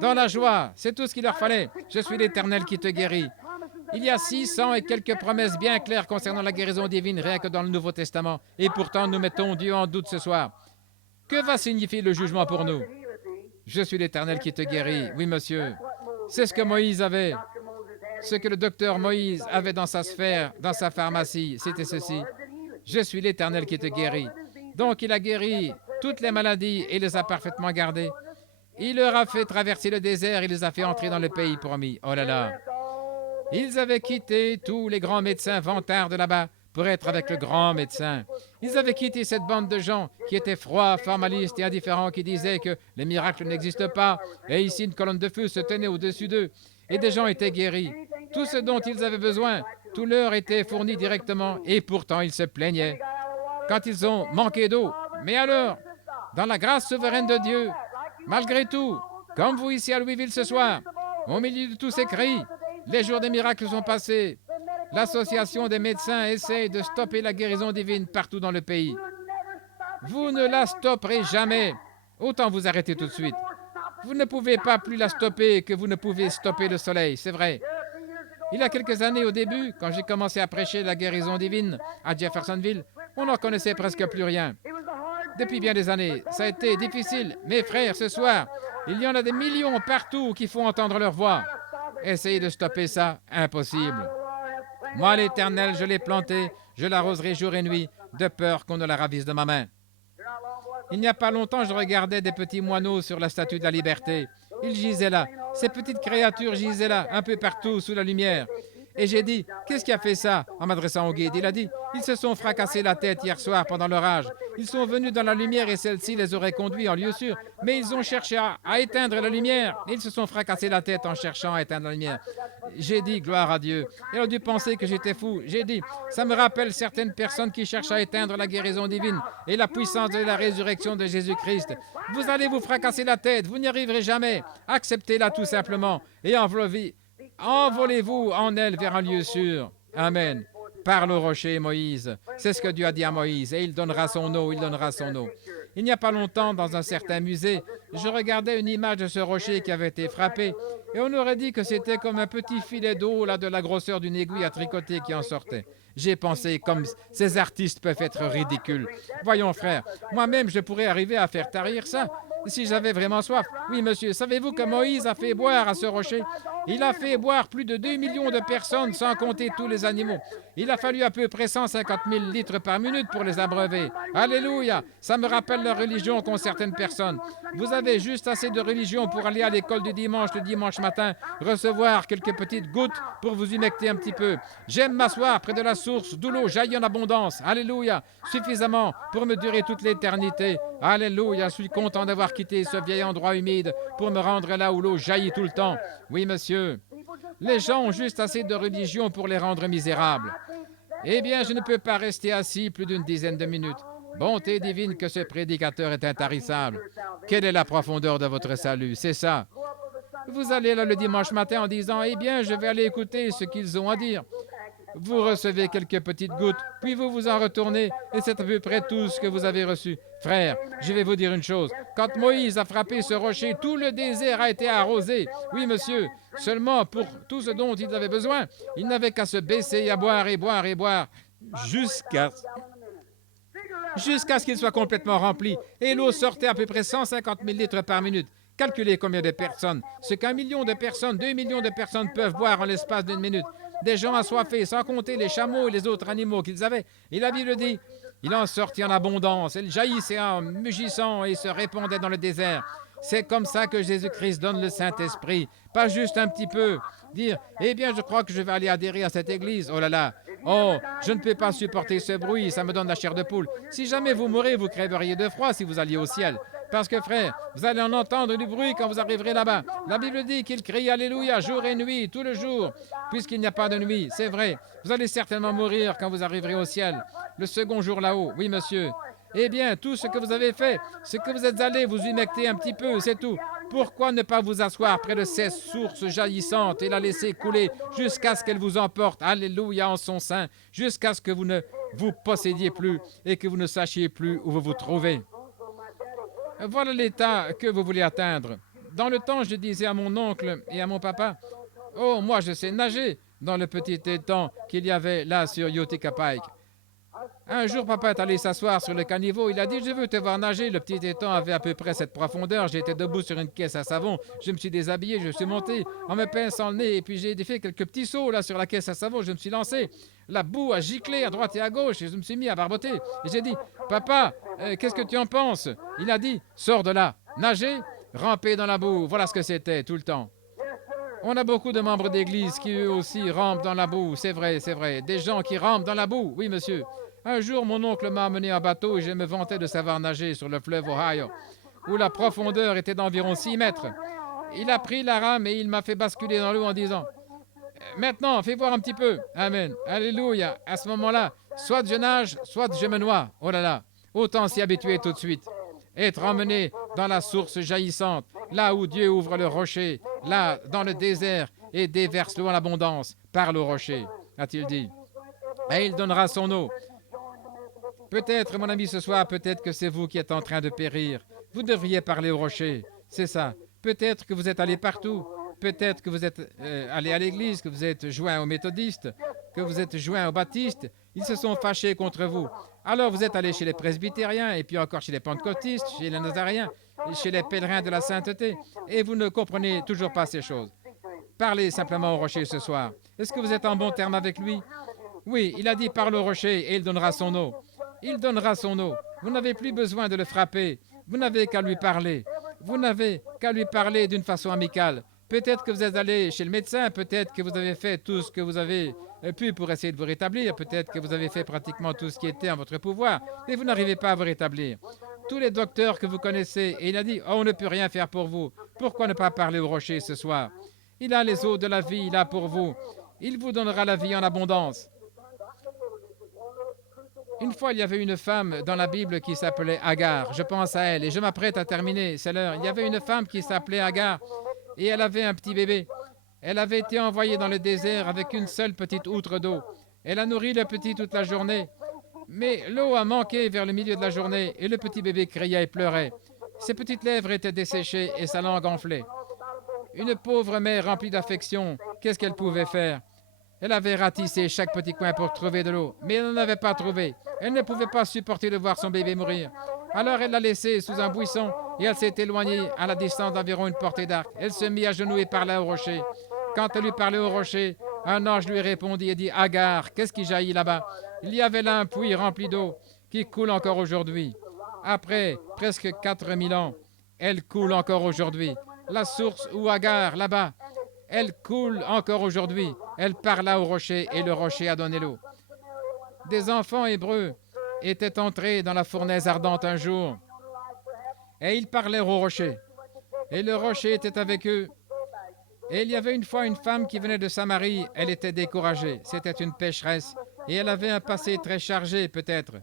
Dans la joie, c'est tout ce qu'il leur fallait. Je suis l'Éternel qui te guérit. Il y a 600 et quelques promesses bien claires concernant la guérison divine, rien que dans le Nouveau Testament. Et pourtant, nous mettons Dieu en doute ce soir. Que va signifier le jugement pour nous? Je suis l'Éternel qui te guérit. Oui, monsieur. C'est ce que Moïse avait. Ce que le docteur Moïse avait dans sa sphère, dans sa pharmacie, c'était ceci. Je suis l'Éternel qui te guérit. Donc, il a guéri toutes les maladies et les a parfaitement gardées. Il leur a fait traverser le désert, il les a fait entrer dans le pays promis. Oh là là! Ils avaient quitté tous les grands médecins vantards de là-bas pour être avec le grand médecin. Ils avaient quitté cette bande de gens qui étaient froids, formalistes et indifférents, qui disaient que les miracles n'existent pas, et ici une colonne de feu se tenait au-dessus d'eux, et des gens étaient guéris. Tout ce dont ils avaient besoin, tout leur était fourni directement, et pourtant ils se plaignaient quand ils ont manqué d'eau. Mais alors, dans la grâce souveraine de Dieu, malgré tout, comme vous ici à Louisville ce soir, au milieu de tous ces cris, les jours des miracles sont passés. L'association des médecins essaye de stopper la guérison divine partout dans le pays. Vous ne la stopperez jamais. Autant vous arrêter tout de suite. Vous ne pouvez pas plus la stopper que vous ne pouvez stopper le soleil, c'est vrai. Il y a quelques années au début, quand j'ai commencé à prêcher la guérison divine à Jeffersonville, on n'en connaissait presque plus rien. Depuis bien des années, ça a été difficile. Mes frères, ce soir, il y en a des millions partout qui font entendre leur voix. Essayez de stopper ça, impossible. Moi, l'Éternel, je l'ai planté, je l'arroserai jour et nuit, de peur qu'on ne la ravise de ma main. Il n'y a pas longtemps, je regardais des petits moineaux sur la statue de la Liberté. Ils gisaient là. Ces petites créatures gisaient là, un peu partout, sous la lumière. Et j'ai dit, qu'est-ce qui a fait ça? En m'adressant au guide, il a dit, ils se sont fracassés la tête hier soir pendant l'orage. Ils sont venus dans la lumière et celle-ci les aurait conduits en lieu sûr. Mais ils ont cherché à éteindre la lumière. Ils se sont fracassés la tête en cherchant à éteindre la lumière. J'ai dit, gloire à Dieu. Ils ont dû penser que j'étais fou. J'ai dit, ça me rappelle certaines personnes qui cherchent à éteindre la guérison divine et la puissance de la résurrection de Jésus-Christ. Vous allez vous fracasser la tête, vous n'y arriverez jamais. Acceptez-la tout simplement et envolez-vous en elle vers un lieu sûr. Amen. Parle au rocher, Moïse. C'est ce que Dieu a dit à Moïse. Et il donnera son eau, il donnera son eau. Il n'y a pas longtemps, dans un certain musée, je regardais une image de ce rocher qui avait été frappé. Et on aurait dit que c'était comme un petit filet d'eau, là, de la grosseur d'une aiguille à tricoter qui en sortait. J'ai pensé, comme ces artistes peuvent être ridicules. Voyons, frère, moi-même, je pourrais arriver à faire tarir ça si j'avais vraiment soif. Oui, monsieur, savez-vous que Moïse a fait boire à ce rocher? Il a fait boire plus de 2 millions de personnes, sans compter tous les animaux. Il a fallu à peu près 150 000 litres par minute pour les abreuver. Alléluia! Ça me rappelle la religion qu'ont certaines personnes. Vous avez juste assez de religion pour aller à l'école du dimanche le dimanche matin, recevoir quelques petites gouttes pour vous humecter un petit peu. J'aime m'asseoir près de la source d'où l'eau jaillit en abondance. Alléluia! Suffisamment pour me durer toute l'éternité. Alléluia! Je suis content d'avoir quitté ce vieil endroit humide pour me rendre là où l'eau jaillit tout le temps. Oui, monsieur. Les gens ont juste assez de religion pour les rendre misérables. Eh bien, je ne peux pas rester assis plus d'une dizaine de minutes. Bonté divine que ce prédicateur est intarissable. Quelle est la profondeur de votre salut? C'est ça. Vous allez là le dimanche matin en disant, eh bien, je vais aller écouter ce qu'ils ont à dire. Vous recevez quelques petites gouttes, puis vous vous en retournez, et c'est à peu près tout ce que vous avez reçu. Frère, je vais vous dire une chose. Quand Moïse a frappé ce rocher, tout le désert a été arrosé. Oui, monsieur, seulement pour tout ce dont ils avaient besoin, ils n'avaient qu'à se baisser et à boire et boire et boire, jusqu'à ce qu'il soit complètement rempli. Et l'eau sortait à peu près 150 000 litres par minute. Calculez combien de personnes. Ce qu'un million de personnes, 2 millions de personnes peuvent boire en l'espace d'une minute. Des gens assoiffés, sans compter les chameaux et les autres animaux qu'ils avaient. Et la Bible dit, il en sortit en abondance, elle jaillissait en mugissant et se répandait dans le désert. C'est comme ça que Jésus-Christ donne le Saint-Esprit. Pas juste un petit peu. Dire, eh bien, je crois que je vais aller adhérer à cette église. Oh là là. Oh, je ne peux pas supporter ce bruit, ça me donne la chair de poule. Si jamais vous mourrez, vous crèveriez de froid si vous alliez au ciel. Parce que, frère, vous allez en entendre du bruit quand vous arriverez là-bas. La Bible dit qu'il crie Alléluia jour et nuit, tout le jour, puisqu'il n'y a pas de nuit. C'est vrai. Vous allez certainement mourir quand vous arriverez au ciel. Le second jour là-haut. Oui, monsieur. Eh bien, tout ce que vous avez fait, c'est que vous êtes allé vous humecter un petit peu, c'est tout. Pourquoi ne pas vous asseoir près de ces sources jaillissantes et la laisser couler jusqu'à ce qu'elle vous emporte, alléluia, en son sein, jusqu'à ce que vous ne vous possédiez plus et que vous ne sachiez plus où vous vous trouvez. Voilà l'état que vous voulez atteindre. Dans le temps, je disais à mon oncle et à mon papa, « Oh, moi, je sais nager dans le petit étang qu'il y avait là sur Utica Pike. » Un jour, papa est allé s'asseoir sur le caniveau. Il a dit, je veux te voir nager. Le petit étang avait à peu près cette profondeur. J'étais debout sur une caisse à savon. Je me suis déshabillé, je suis monté en me pinçant le nez. Et puis j'ai fait quelques petits sauts là sur la caisse à savon. Je me suis lancé. La boue a giclé à droite et à gauche. Et je me suis mis à barboter. Et j'ai dit, papa, qu'est-ce que tu en penses? Il a dit, sors de là. Nager, ramper dans la boue. Voilà ce que c'était tout le temps. On a beaucoup de membres d'église qui eux aussi rampent dans la boue. C'est vrai, c'est vrai. Des gens qui rampent dans la boue. Oui, monsieur. Un jour, mon oncle m'a amené en bateau et je me vantais de savoir nager sur le fleuve Ohio, où la profondeur était d'environ 6 mètres. Il a pris la rame et il m'a fait basculer dans l'eau en disant « Maintenant, fais voir un petit peu. Amen. Alléluia. » À ce moment-là, soit je nage, soit je me noie. Oh là là, autant s'y habituer tout de suite. Être emmené dans la source jaillissante, là où Dieu ouvre le rocher, là, dans le désert, et déverse l'eau en abondance. Parle au rocher, a-t-il dit. Et il donnera son eau. Peut-être, mon ami, ce soir, peut-être que c'est vous qui êtes en train de périr. Vous devriez parler au rocher, c'est ça. Peut-être que vous êtes allé partout. Peut-être que vous êtes allé à l'église, que vous êtes joint aux méthodistes, que vous êtes joint aux baptistes. Ils se sont fâchés contre vous. Alors vous êtes allé chez les presbytériens, et puis encore chez les pentecôtistes, chez les nazaréens, chez les pèlerins de la sainteté, et vous ne comprenez toujours pas ces choses. Parlez simplement au rocher ce soir. Est-ce que vous êtes en bon terme avec lui? Oui, il a dit parle au rocher et il donnera son eau. Il donnera son eau. Vous n'avez plus besoin de le frapper. Vous n'avez qu'à lui parler. Vous n'avez qu'à lui parler d'une façon amicale. Peut-être que vous êtes allé chez le médecin, peut-être que vous avez fait tout ce que vous avez pu pour essayer de vous rétablir, peut-être que vous avez fait pratiquement tout ce qui était en votre pouvoir, mais vous n'arrivez pas à vous rétablir. Tous les docteurs que vous connaissez, et il a dit, oh, on ne peut rien faire pour vous. Pourquoi ne pas parler au rocher ce soir? Il a les eaux de la vie là pour vous. Il vous donnera la vie en abondance. Une fois, il y avait une femme dans la Bible qui s'appelait Agar. Je pense à elle et je m'apprête à terminer. C'est l'heure. Il y avait une femme qui s'appelait Agar et elle avait un petit bébé. Elle avait été envoyée dans le désert avec une seule petite outre d'eau. Elle a nourri le petit toute la journée. Mais l'eau a manqué vers le milieu de la journée et le petit bébé criait et pleurait. Ses petites lèvres étaient desséchées et sa langue enflée. Une pauvre mère remplie d'affection, qu'est-ce qu'elle pouvait faire? Elle avait ratissé chaque petit coin pour trouver de l'eau, mais elle n'en avait pas trouvé. Elle ne pouvait pas supporter de voir son bébé mourir. Alors elle l'a laissé sous un buisson et elle s'est éloignée à la distance d'environ une portée d'arc. Elle se mit à genoux et parla au rocher. Quand elle lui parlait au rocher, un ange lui répondit et dit « Agar, qu'est-ce qui jaillit là-bas » Il y avait là un puits rempli d'eau qui coule encore aujourd'hui. Après presque 4000 ans, elle coule encore aujourd'hui. La source où Agar, là-bas, elle coule encore aujourd'hui. Elle parla au rocher et le rocher a donné l'eau. Des enfants hébreux étaient entrés dans la fournaise ardente un jour et ils parlèrent au rocher. Et le rocher était avec eux. Et il y avait une fois une femme qui venait de Samarie. Elle était découragée. C'était une pécheresse et elle avait un passé très chargé peut-être.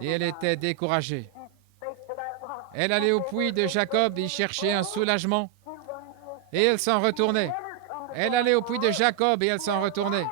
Et elle était découragée. Elle allait au puits de Jacob y chercher un soulagement et elle s'en retournait. Elle allait au puits de Jacob et elle s'en retournait.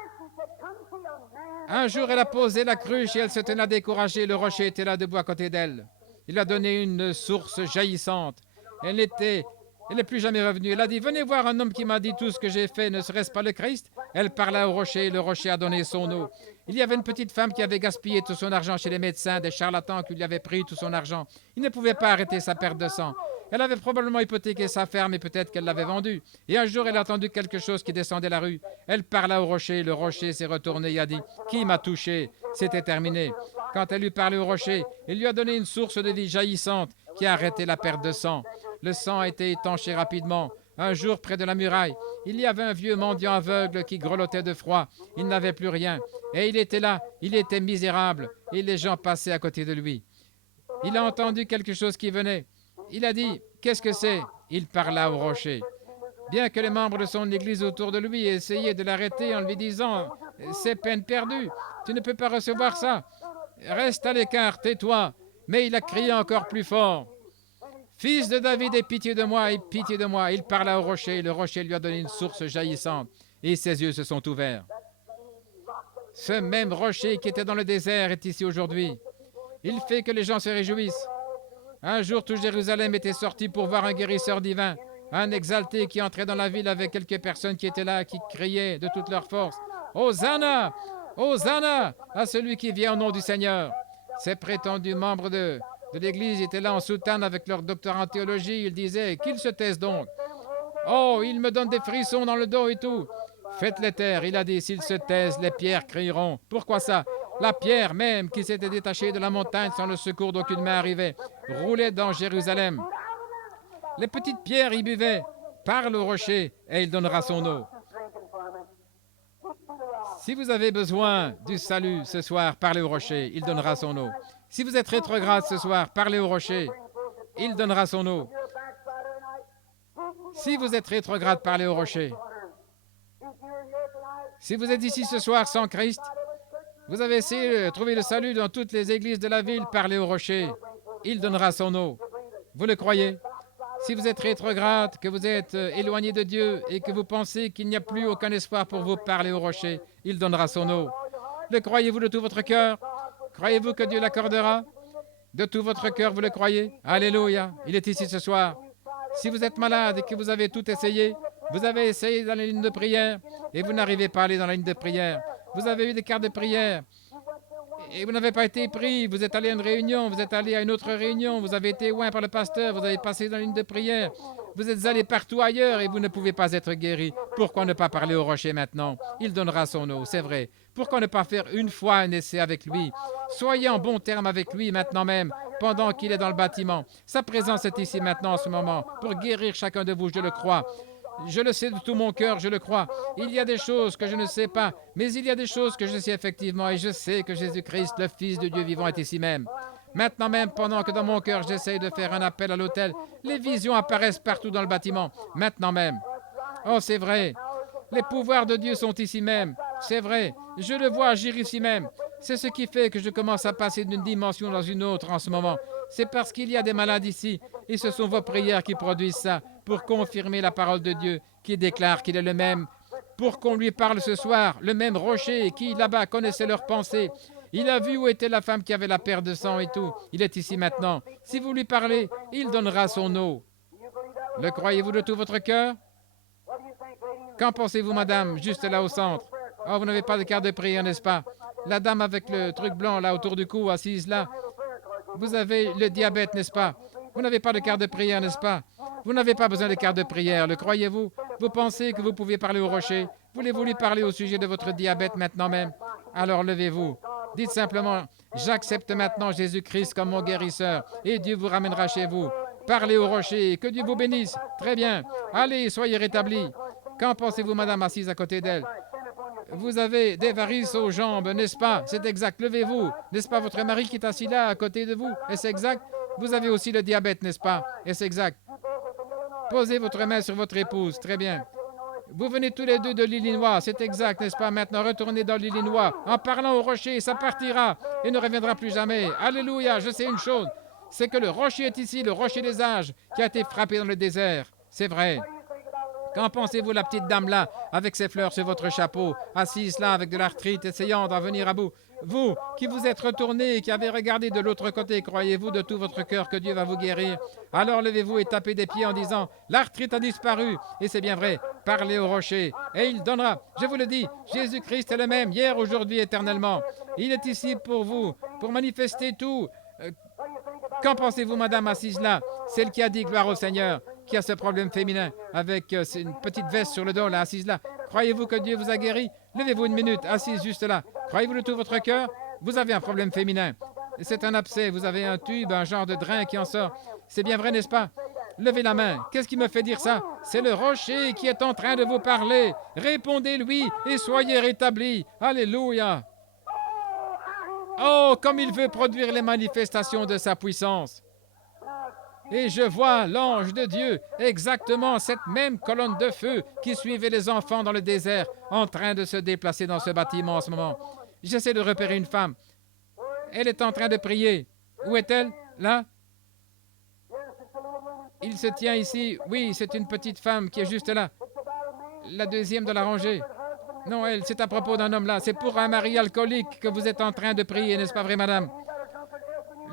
Un jour, elle a posé la cruche et elle se tenait découragée. Le rocher était là debout à côté d'elle. Il a donné une source jaillissante. Elle n'est plus jamais revenue. Elle a dit, venez voir un homme qui m'a dit tout ce que j'ai fait, ne serait-ce pas le Christ? Elle parla au rocher et le rocher a donné son eau. Il y avait une petite femme qui avait gaspillé tout son argent chez les médecins, des charlatans qui lui avaient pris tout son argent. Il ne pouvait pas arrêter sa perte de sang. Elle avait probablement hypothéqué sa ferme et peut-être qu'elle l'avait vendue. Et un jour, elle a entendu quelque chose qui descendait la rue. Elle parla au rocher. Le rocher s'est retourné et a dit, qui m'a touché? C'était terminé. Quand elle lui parlait au rocher, il lui a donné une source de vie jaillissante qui a arrêté la perte de sang. Le sang a été étanché rapidement. Un jour, près de la muraille, il y avait un vieux mendiant aveugle qui grelottait de froid. Il n'avait plus rien. Et il était là, il était misérable. Et les gens passaient à côté de lui. Il a entendu quelque chose qui venait. Il a dit, qu'est-ce que c'est? Il parla au rocher. Bien que les membres de son église autour de lui essayaient de l'arrêter en lui disant, c'est peine perdue, tu ne peux pas recevoir ça. Reste à l'écart, tais-toi. Mais il a crié encore plus fort. Fils de David, aie pitié de moi, aie pitié de moi. Il parla au rocher, le rocher lui a donné une source jaillissante et ses yeux se sont ouverts. Ce même rocher qui était dans le désert est ici aujourd'hui. Il fait que les gens se réjouissent. Un jour, tout Jérusalem était sorti pour voir un guérisseur divin, un exalté qui entrait dans la ville avec quelques personnes qui étaient là, qui criaient de toute leur force. Hosanna! Hosanna à celui qui vient au nom du Seigneur. Ces prétendus membres de l'Église étaient là en soutane avec leur doctorat en théologie. Ils disaient, qu'ils se taisent donc. Oh, il me donne des frissons dans le dos et tout. Faites-les taire. Il a dit, s'ils se taisent, les pierres crieront. Pourquoi ça? La pierre même qui s'était détachée de la montagne sans le secours d'aucune main arrivée, roulait dans Jérusalem. Les petites pierres y buvaient. Parle au rocher et il donnera son eau. Si vous avez besoin du salut ce soir, parlez au rocher, il donnera son eau. Si vous êtes rétrograde ce soir, parlez au rocher, il donnera son eau. Si vous êtes rétrograde, parlez au rocher. Si vous êtes ici ce soir sans Christ, vous avez essayé de trouver le salut dans toutes les églises de la ville, parlez au rocher, il donnera son eau. Vous le croyez? Si vous êtes rétrograde, que vous êtes éloigné de Dieu et que vous pensez qu'il n'y a plus aucun espoir pour vous, parler au rocher, il donnera son eau. Le croyez-vous de tout votre cœur? Croyez-vous que Dieu l'accordera? De tout votre cœur, vous le croyez? Alléluia, il est ici ce soir. Si vous êtes malade et que vous avez tout essayé, vous avez essayé dans la ligne de prière et vous n'arrivez pas à aller dans la ligne de prière. Vous avez eu des cartes de prière et vous n'avez pas été pris, vous êtes allé à une réunion, vous êtes allé à une autre réunion, vous avez été oint par le pasteur, vous avez passé dans la ligne de prière, vous êtes allé partout ailleurs et vous ne pouvez pas être guéri. Pourquoi ne pas parler au rocher maintenant? Il donnera son eau, c'est vrai. Pourquoi ne pas faire une fois un essai avec lui? Soyez en bon terme avec lui maintenant même, pendant qu'il est dans le bâtiment. Sa présence est ici maintenant en ce moment, pour guérir chacun de vous, je le crois. Je le sais de tout mon cœur, je le crois. Il y a des choses que je ne sais pas, mais il y a des choses que je sais effectivement, et je sais que Jésus-Christ, le Fils de Dieu vivant, est ici même. Maintenant même, pendant que dans mon cœur, j'essaye de faire un appel à l'autel, les visions apparaissent partout dans le bâtiment. Maintenant même. Oh, c'est vrai. Les pouvoirs de Dieu sont ici même. C'est vrai. Je le vois agir ici même. C'est ce qui fait que je commence à passer d'une dimension dans une autre en ce moment. C'est parce qu'il y a des malades ici, et ce sont vos prières qui produisent ça, pour confirmer la parole de Dieu, qui déclare qu'il est le même pour qu'on lui parle ce soir, le même rocher qui, là-bas, connaissait leurs pensées. Il a vu où était la femme qui avait la paire de sang et tout. Il est ici maintenant. Si vous lui parlez, il donnera son eau. Le croyez-vous de tout votre cœur? Qu'en pensez-vous, madame, juste là au centre? Oh, vous n'avez pas de carte de prière, n'est-ce pas? La dame avec le truc blanc là autour du cou, assise là. Vous avez le diabète, n'est-ce pas? Vous n'avez pas de carte de prière, n'est-ce pas? Vous n'avez pas besoin de carte de prière, le croyez-vous? Vous pensez que vous pouvez parler au rocher? Voulez-vous lui parler au sujet de votre diabète maintenant même? Alors levez-vous. Dites simplement, j'accepte maintenant Jésus-Christ comme mon guérisseur et Dieu vous ramènera chez vous. Parlez au rocher, que Dieu vous bénisse. Très bien. Allez, soyez rétablis. Qu'en pensez-vous, madame assise à côté d'elle? Vous avez des varices aux jambes, n'est-ce pas? C'est exact. Levez-vous. N'est-ce pas votre mari qui est assis là à côté de vous? Est-ce exact? Vous avez aussi le diabète, n'est-ce pas? Est-ce exact? Posez votre main sur votre épouse. Très bien. Vous venez tous les deux de l'Illinois, c'est exact, n'est-ce pas? Maintenant, retournez dans l'Illinois. En parlant au rocher, ça partira et ne reviendra plus jamais. Alléluia, je sais une chose, c'est que le rocher est ici, le rocher des âges, qui a été frappé dans le désert. C'est vrai. Qu'en pensez-vous, la petite dame là, avec ses fleurs sur votre chapeau, assise là avec de l'arthrite, essayant d'en venir à bout? Vous, qui vous êtes retourné et qui avez regardé de l'autre côté, croyez-vous de tout votre cœur que Dieu va vous guérir? Alors levez-vous et tapez des pieds en disant, l'arthrite a disparu. Et c'est bien vrai, parlez au rocher, et il donnera. Je vous le dis, Jésus-Christ est le même, hier, aujourd'hui, éternellement. Il est ici pour vous, pour manifester tout. Qu'en pensez-vous, madame assise là, celle qui a dit gloire au Seigneur, qui a ce problème féminin, avec une petite veste sur le dos, là, assise là? Croyez-vous que Dieu vous a guéri? Levez-vous une minute, assise juste là. Croyez-vous de tout votre cœur? Vous avez un problème féminin. C'est un abcès, vous avez un tube, un genre de drain qui en sort. C'est bien vrai, n'est-ce pas? Levez la main. Qu'est-ce qui me fait dire ça? C'est le rocher qui est en train de vous parler. Répondez-lui et soyez rétablis. Alléluia. Oh, comme il veut produire les manifestations de sa puissance. Et je vois l'ange de Dieu, exactement cette même colonne de feu qui suivait les enfants dans le désert, en train de se déplacer dans ce bâtiment en ce moment. J'essaie de repérer une femme. Elle est en train de prier. Où est-elle? Là? Il se tient ici. Oui, c'est une petite femme qui est juste là. La deuxième de la rangée. Non, elle, c'est à propos d'un homme là. C'est pour un mari alcoolique que vous êtes en train de prier, n'est-ce pas vrai, madame?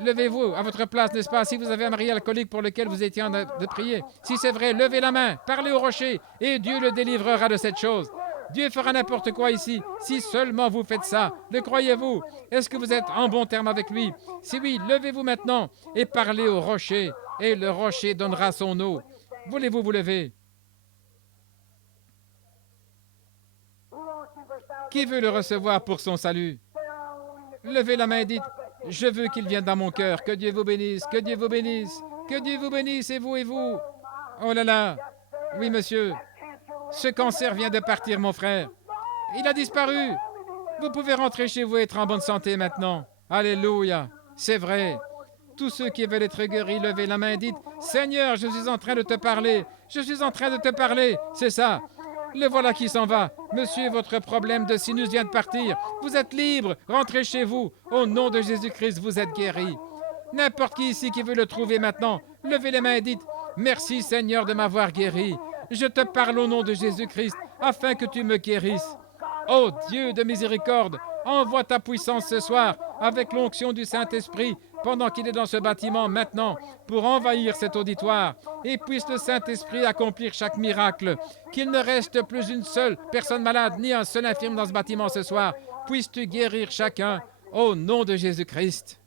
Levez-vous à votre place, n'est-ce pas? Si vous avez un mari alcoolique pour lequel vous étiez en train de prier. Si c'est vrai, levez la main, parlez au rocher, et Dieu le délivrera de cette chose. Dieu fera n'importe quoi ici, si seulement vous faites ça. Le croyez-vous? Est-ce que vous êtes en bon terme avec lui? Si oui, levez-vous maintenant et parlez au rocher, et le rocher donnera son eau. Voulez-vous vous lever? Qui veut le recevoir pour son salut? Levez la main et dites, je veux qu'il vienne dans mon cœur. Que Dieu vous bénisse, que Dieu vous bénisse, que Dieu vous bénisse, et vous et vous. Oh là là, oui monsieur, ce cancer vient de partir, mon frère. Il a disparu. Vous pouvez rentrer chez vous et être en bonne santé maintenant. Alléluia, c'est vrai. Tous ceux qui veulent être guéris, levez la main et dites, Seigneur, je suis en train de te parler. Je suis en train de te parler. C'est ça. Le voilà qui s'en va. Monsieur, votre problème de sinus vient de partir. Vous êtes libre. Rentrez chez vous. Au nom de Jésus-Christ, vous êtes guéri. N'importe qui ici qui veut le trouver maintenant, levez les mains et dites, merci Seigneur de m'avoir guéri. Je te parle au nom de Jésus-Christ afin que tu me guérisses. Ô Dieu de miséricorde, envoie ta puissance ce soir avec l'onction du Saint-Esprit pendant qu'il est dans ce bâtiment maintenant pour envahir cet auditoire et puisse le Saint-Esprit accomplir chaque miracle. Qu'il ne reste plus une seule personne malade ni un seul infirme dans ce bâtiment ce soir. Puisses-tu guérir chacun au nom de Jésus-Christ.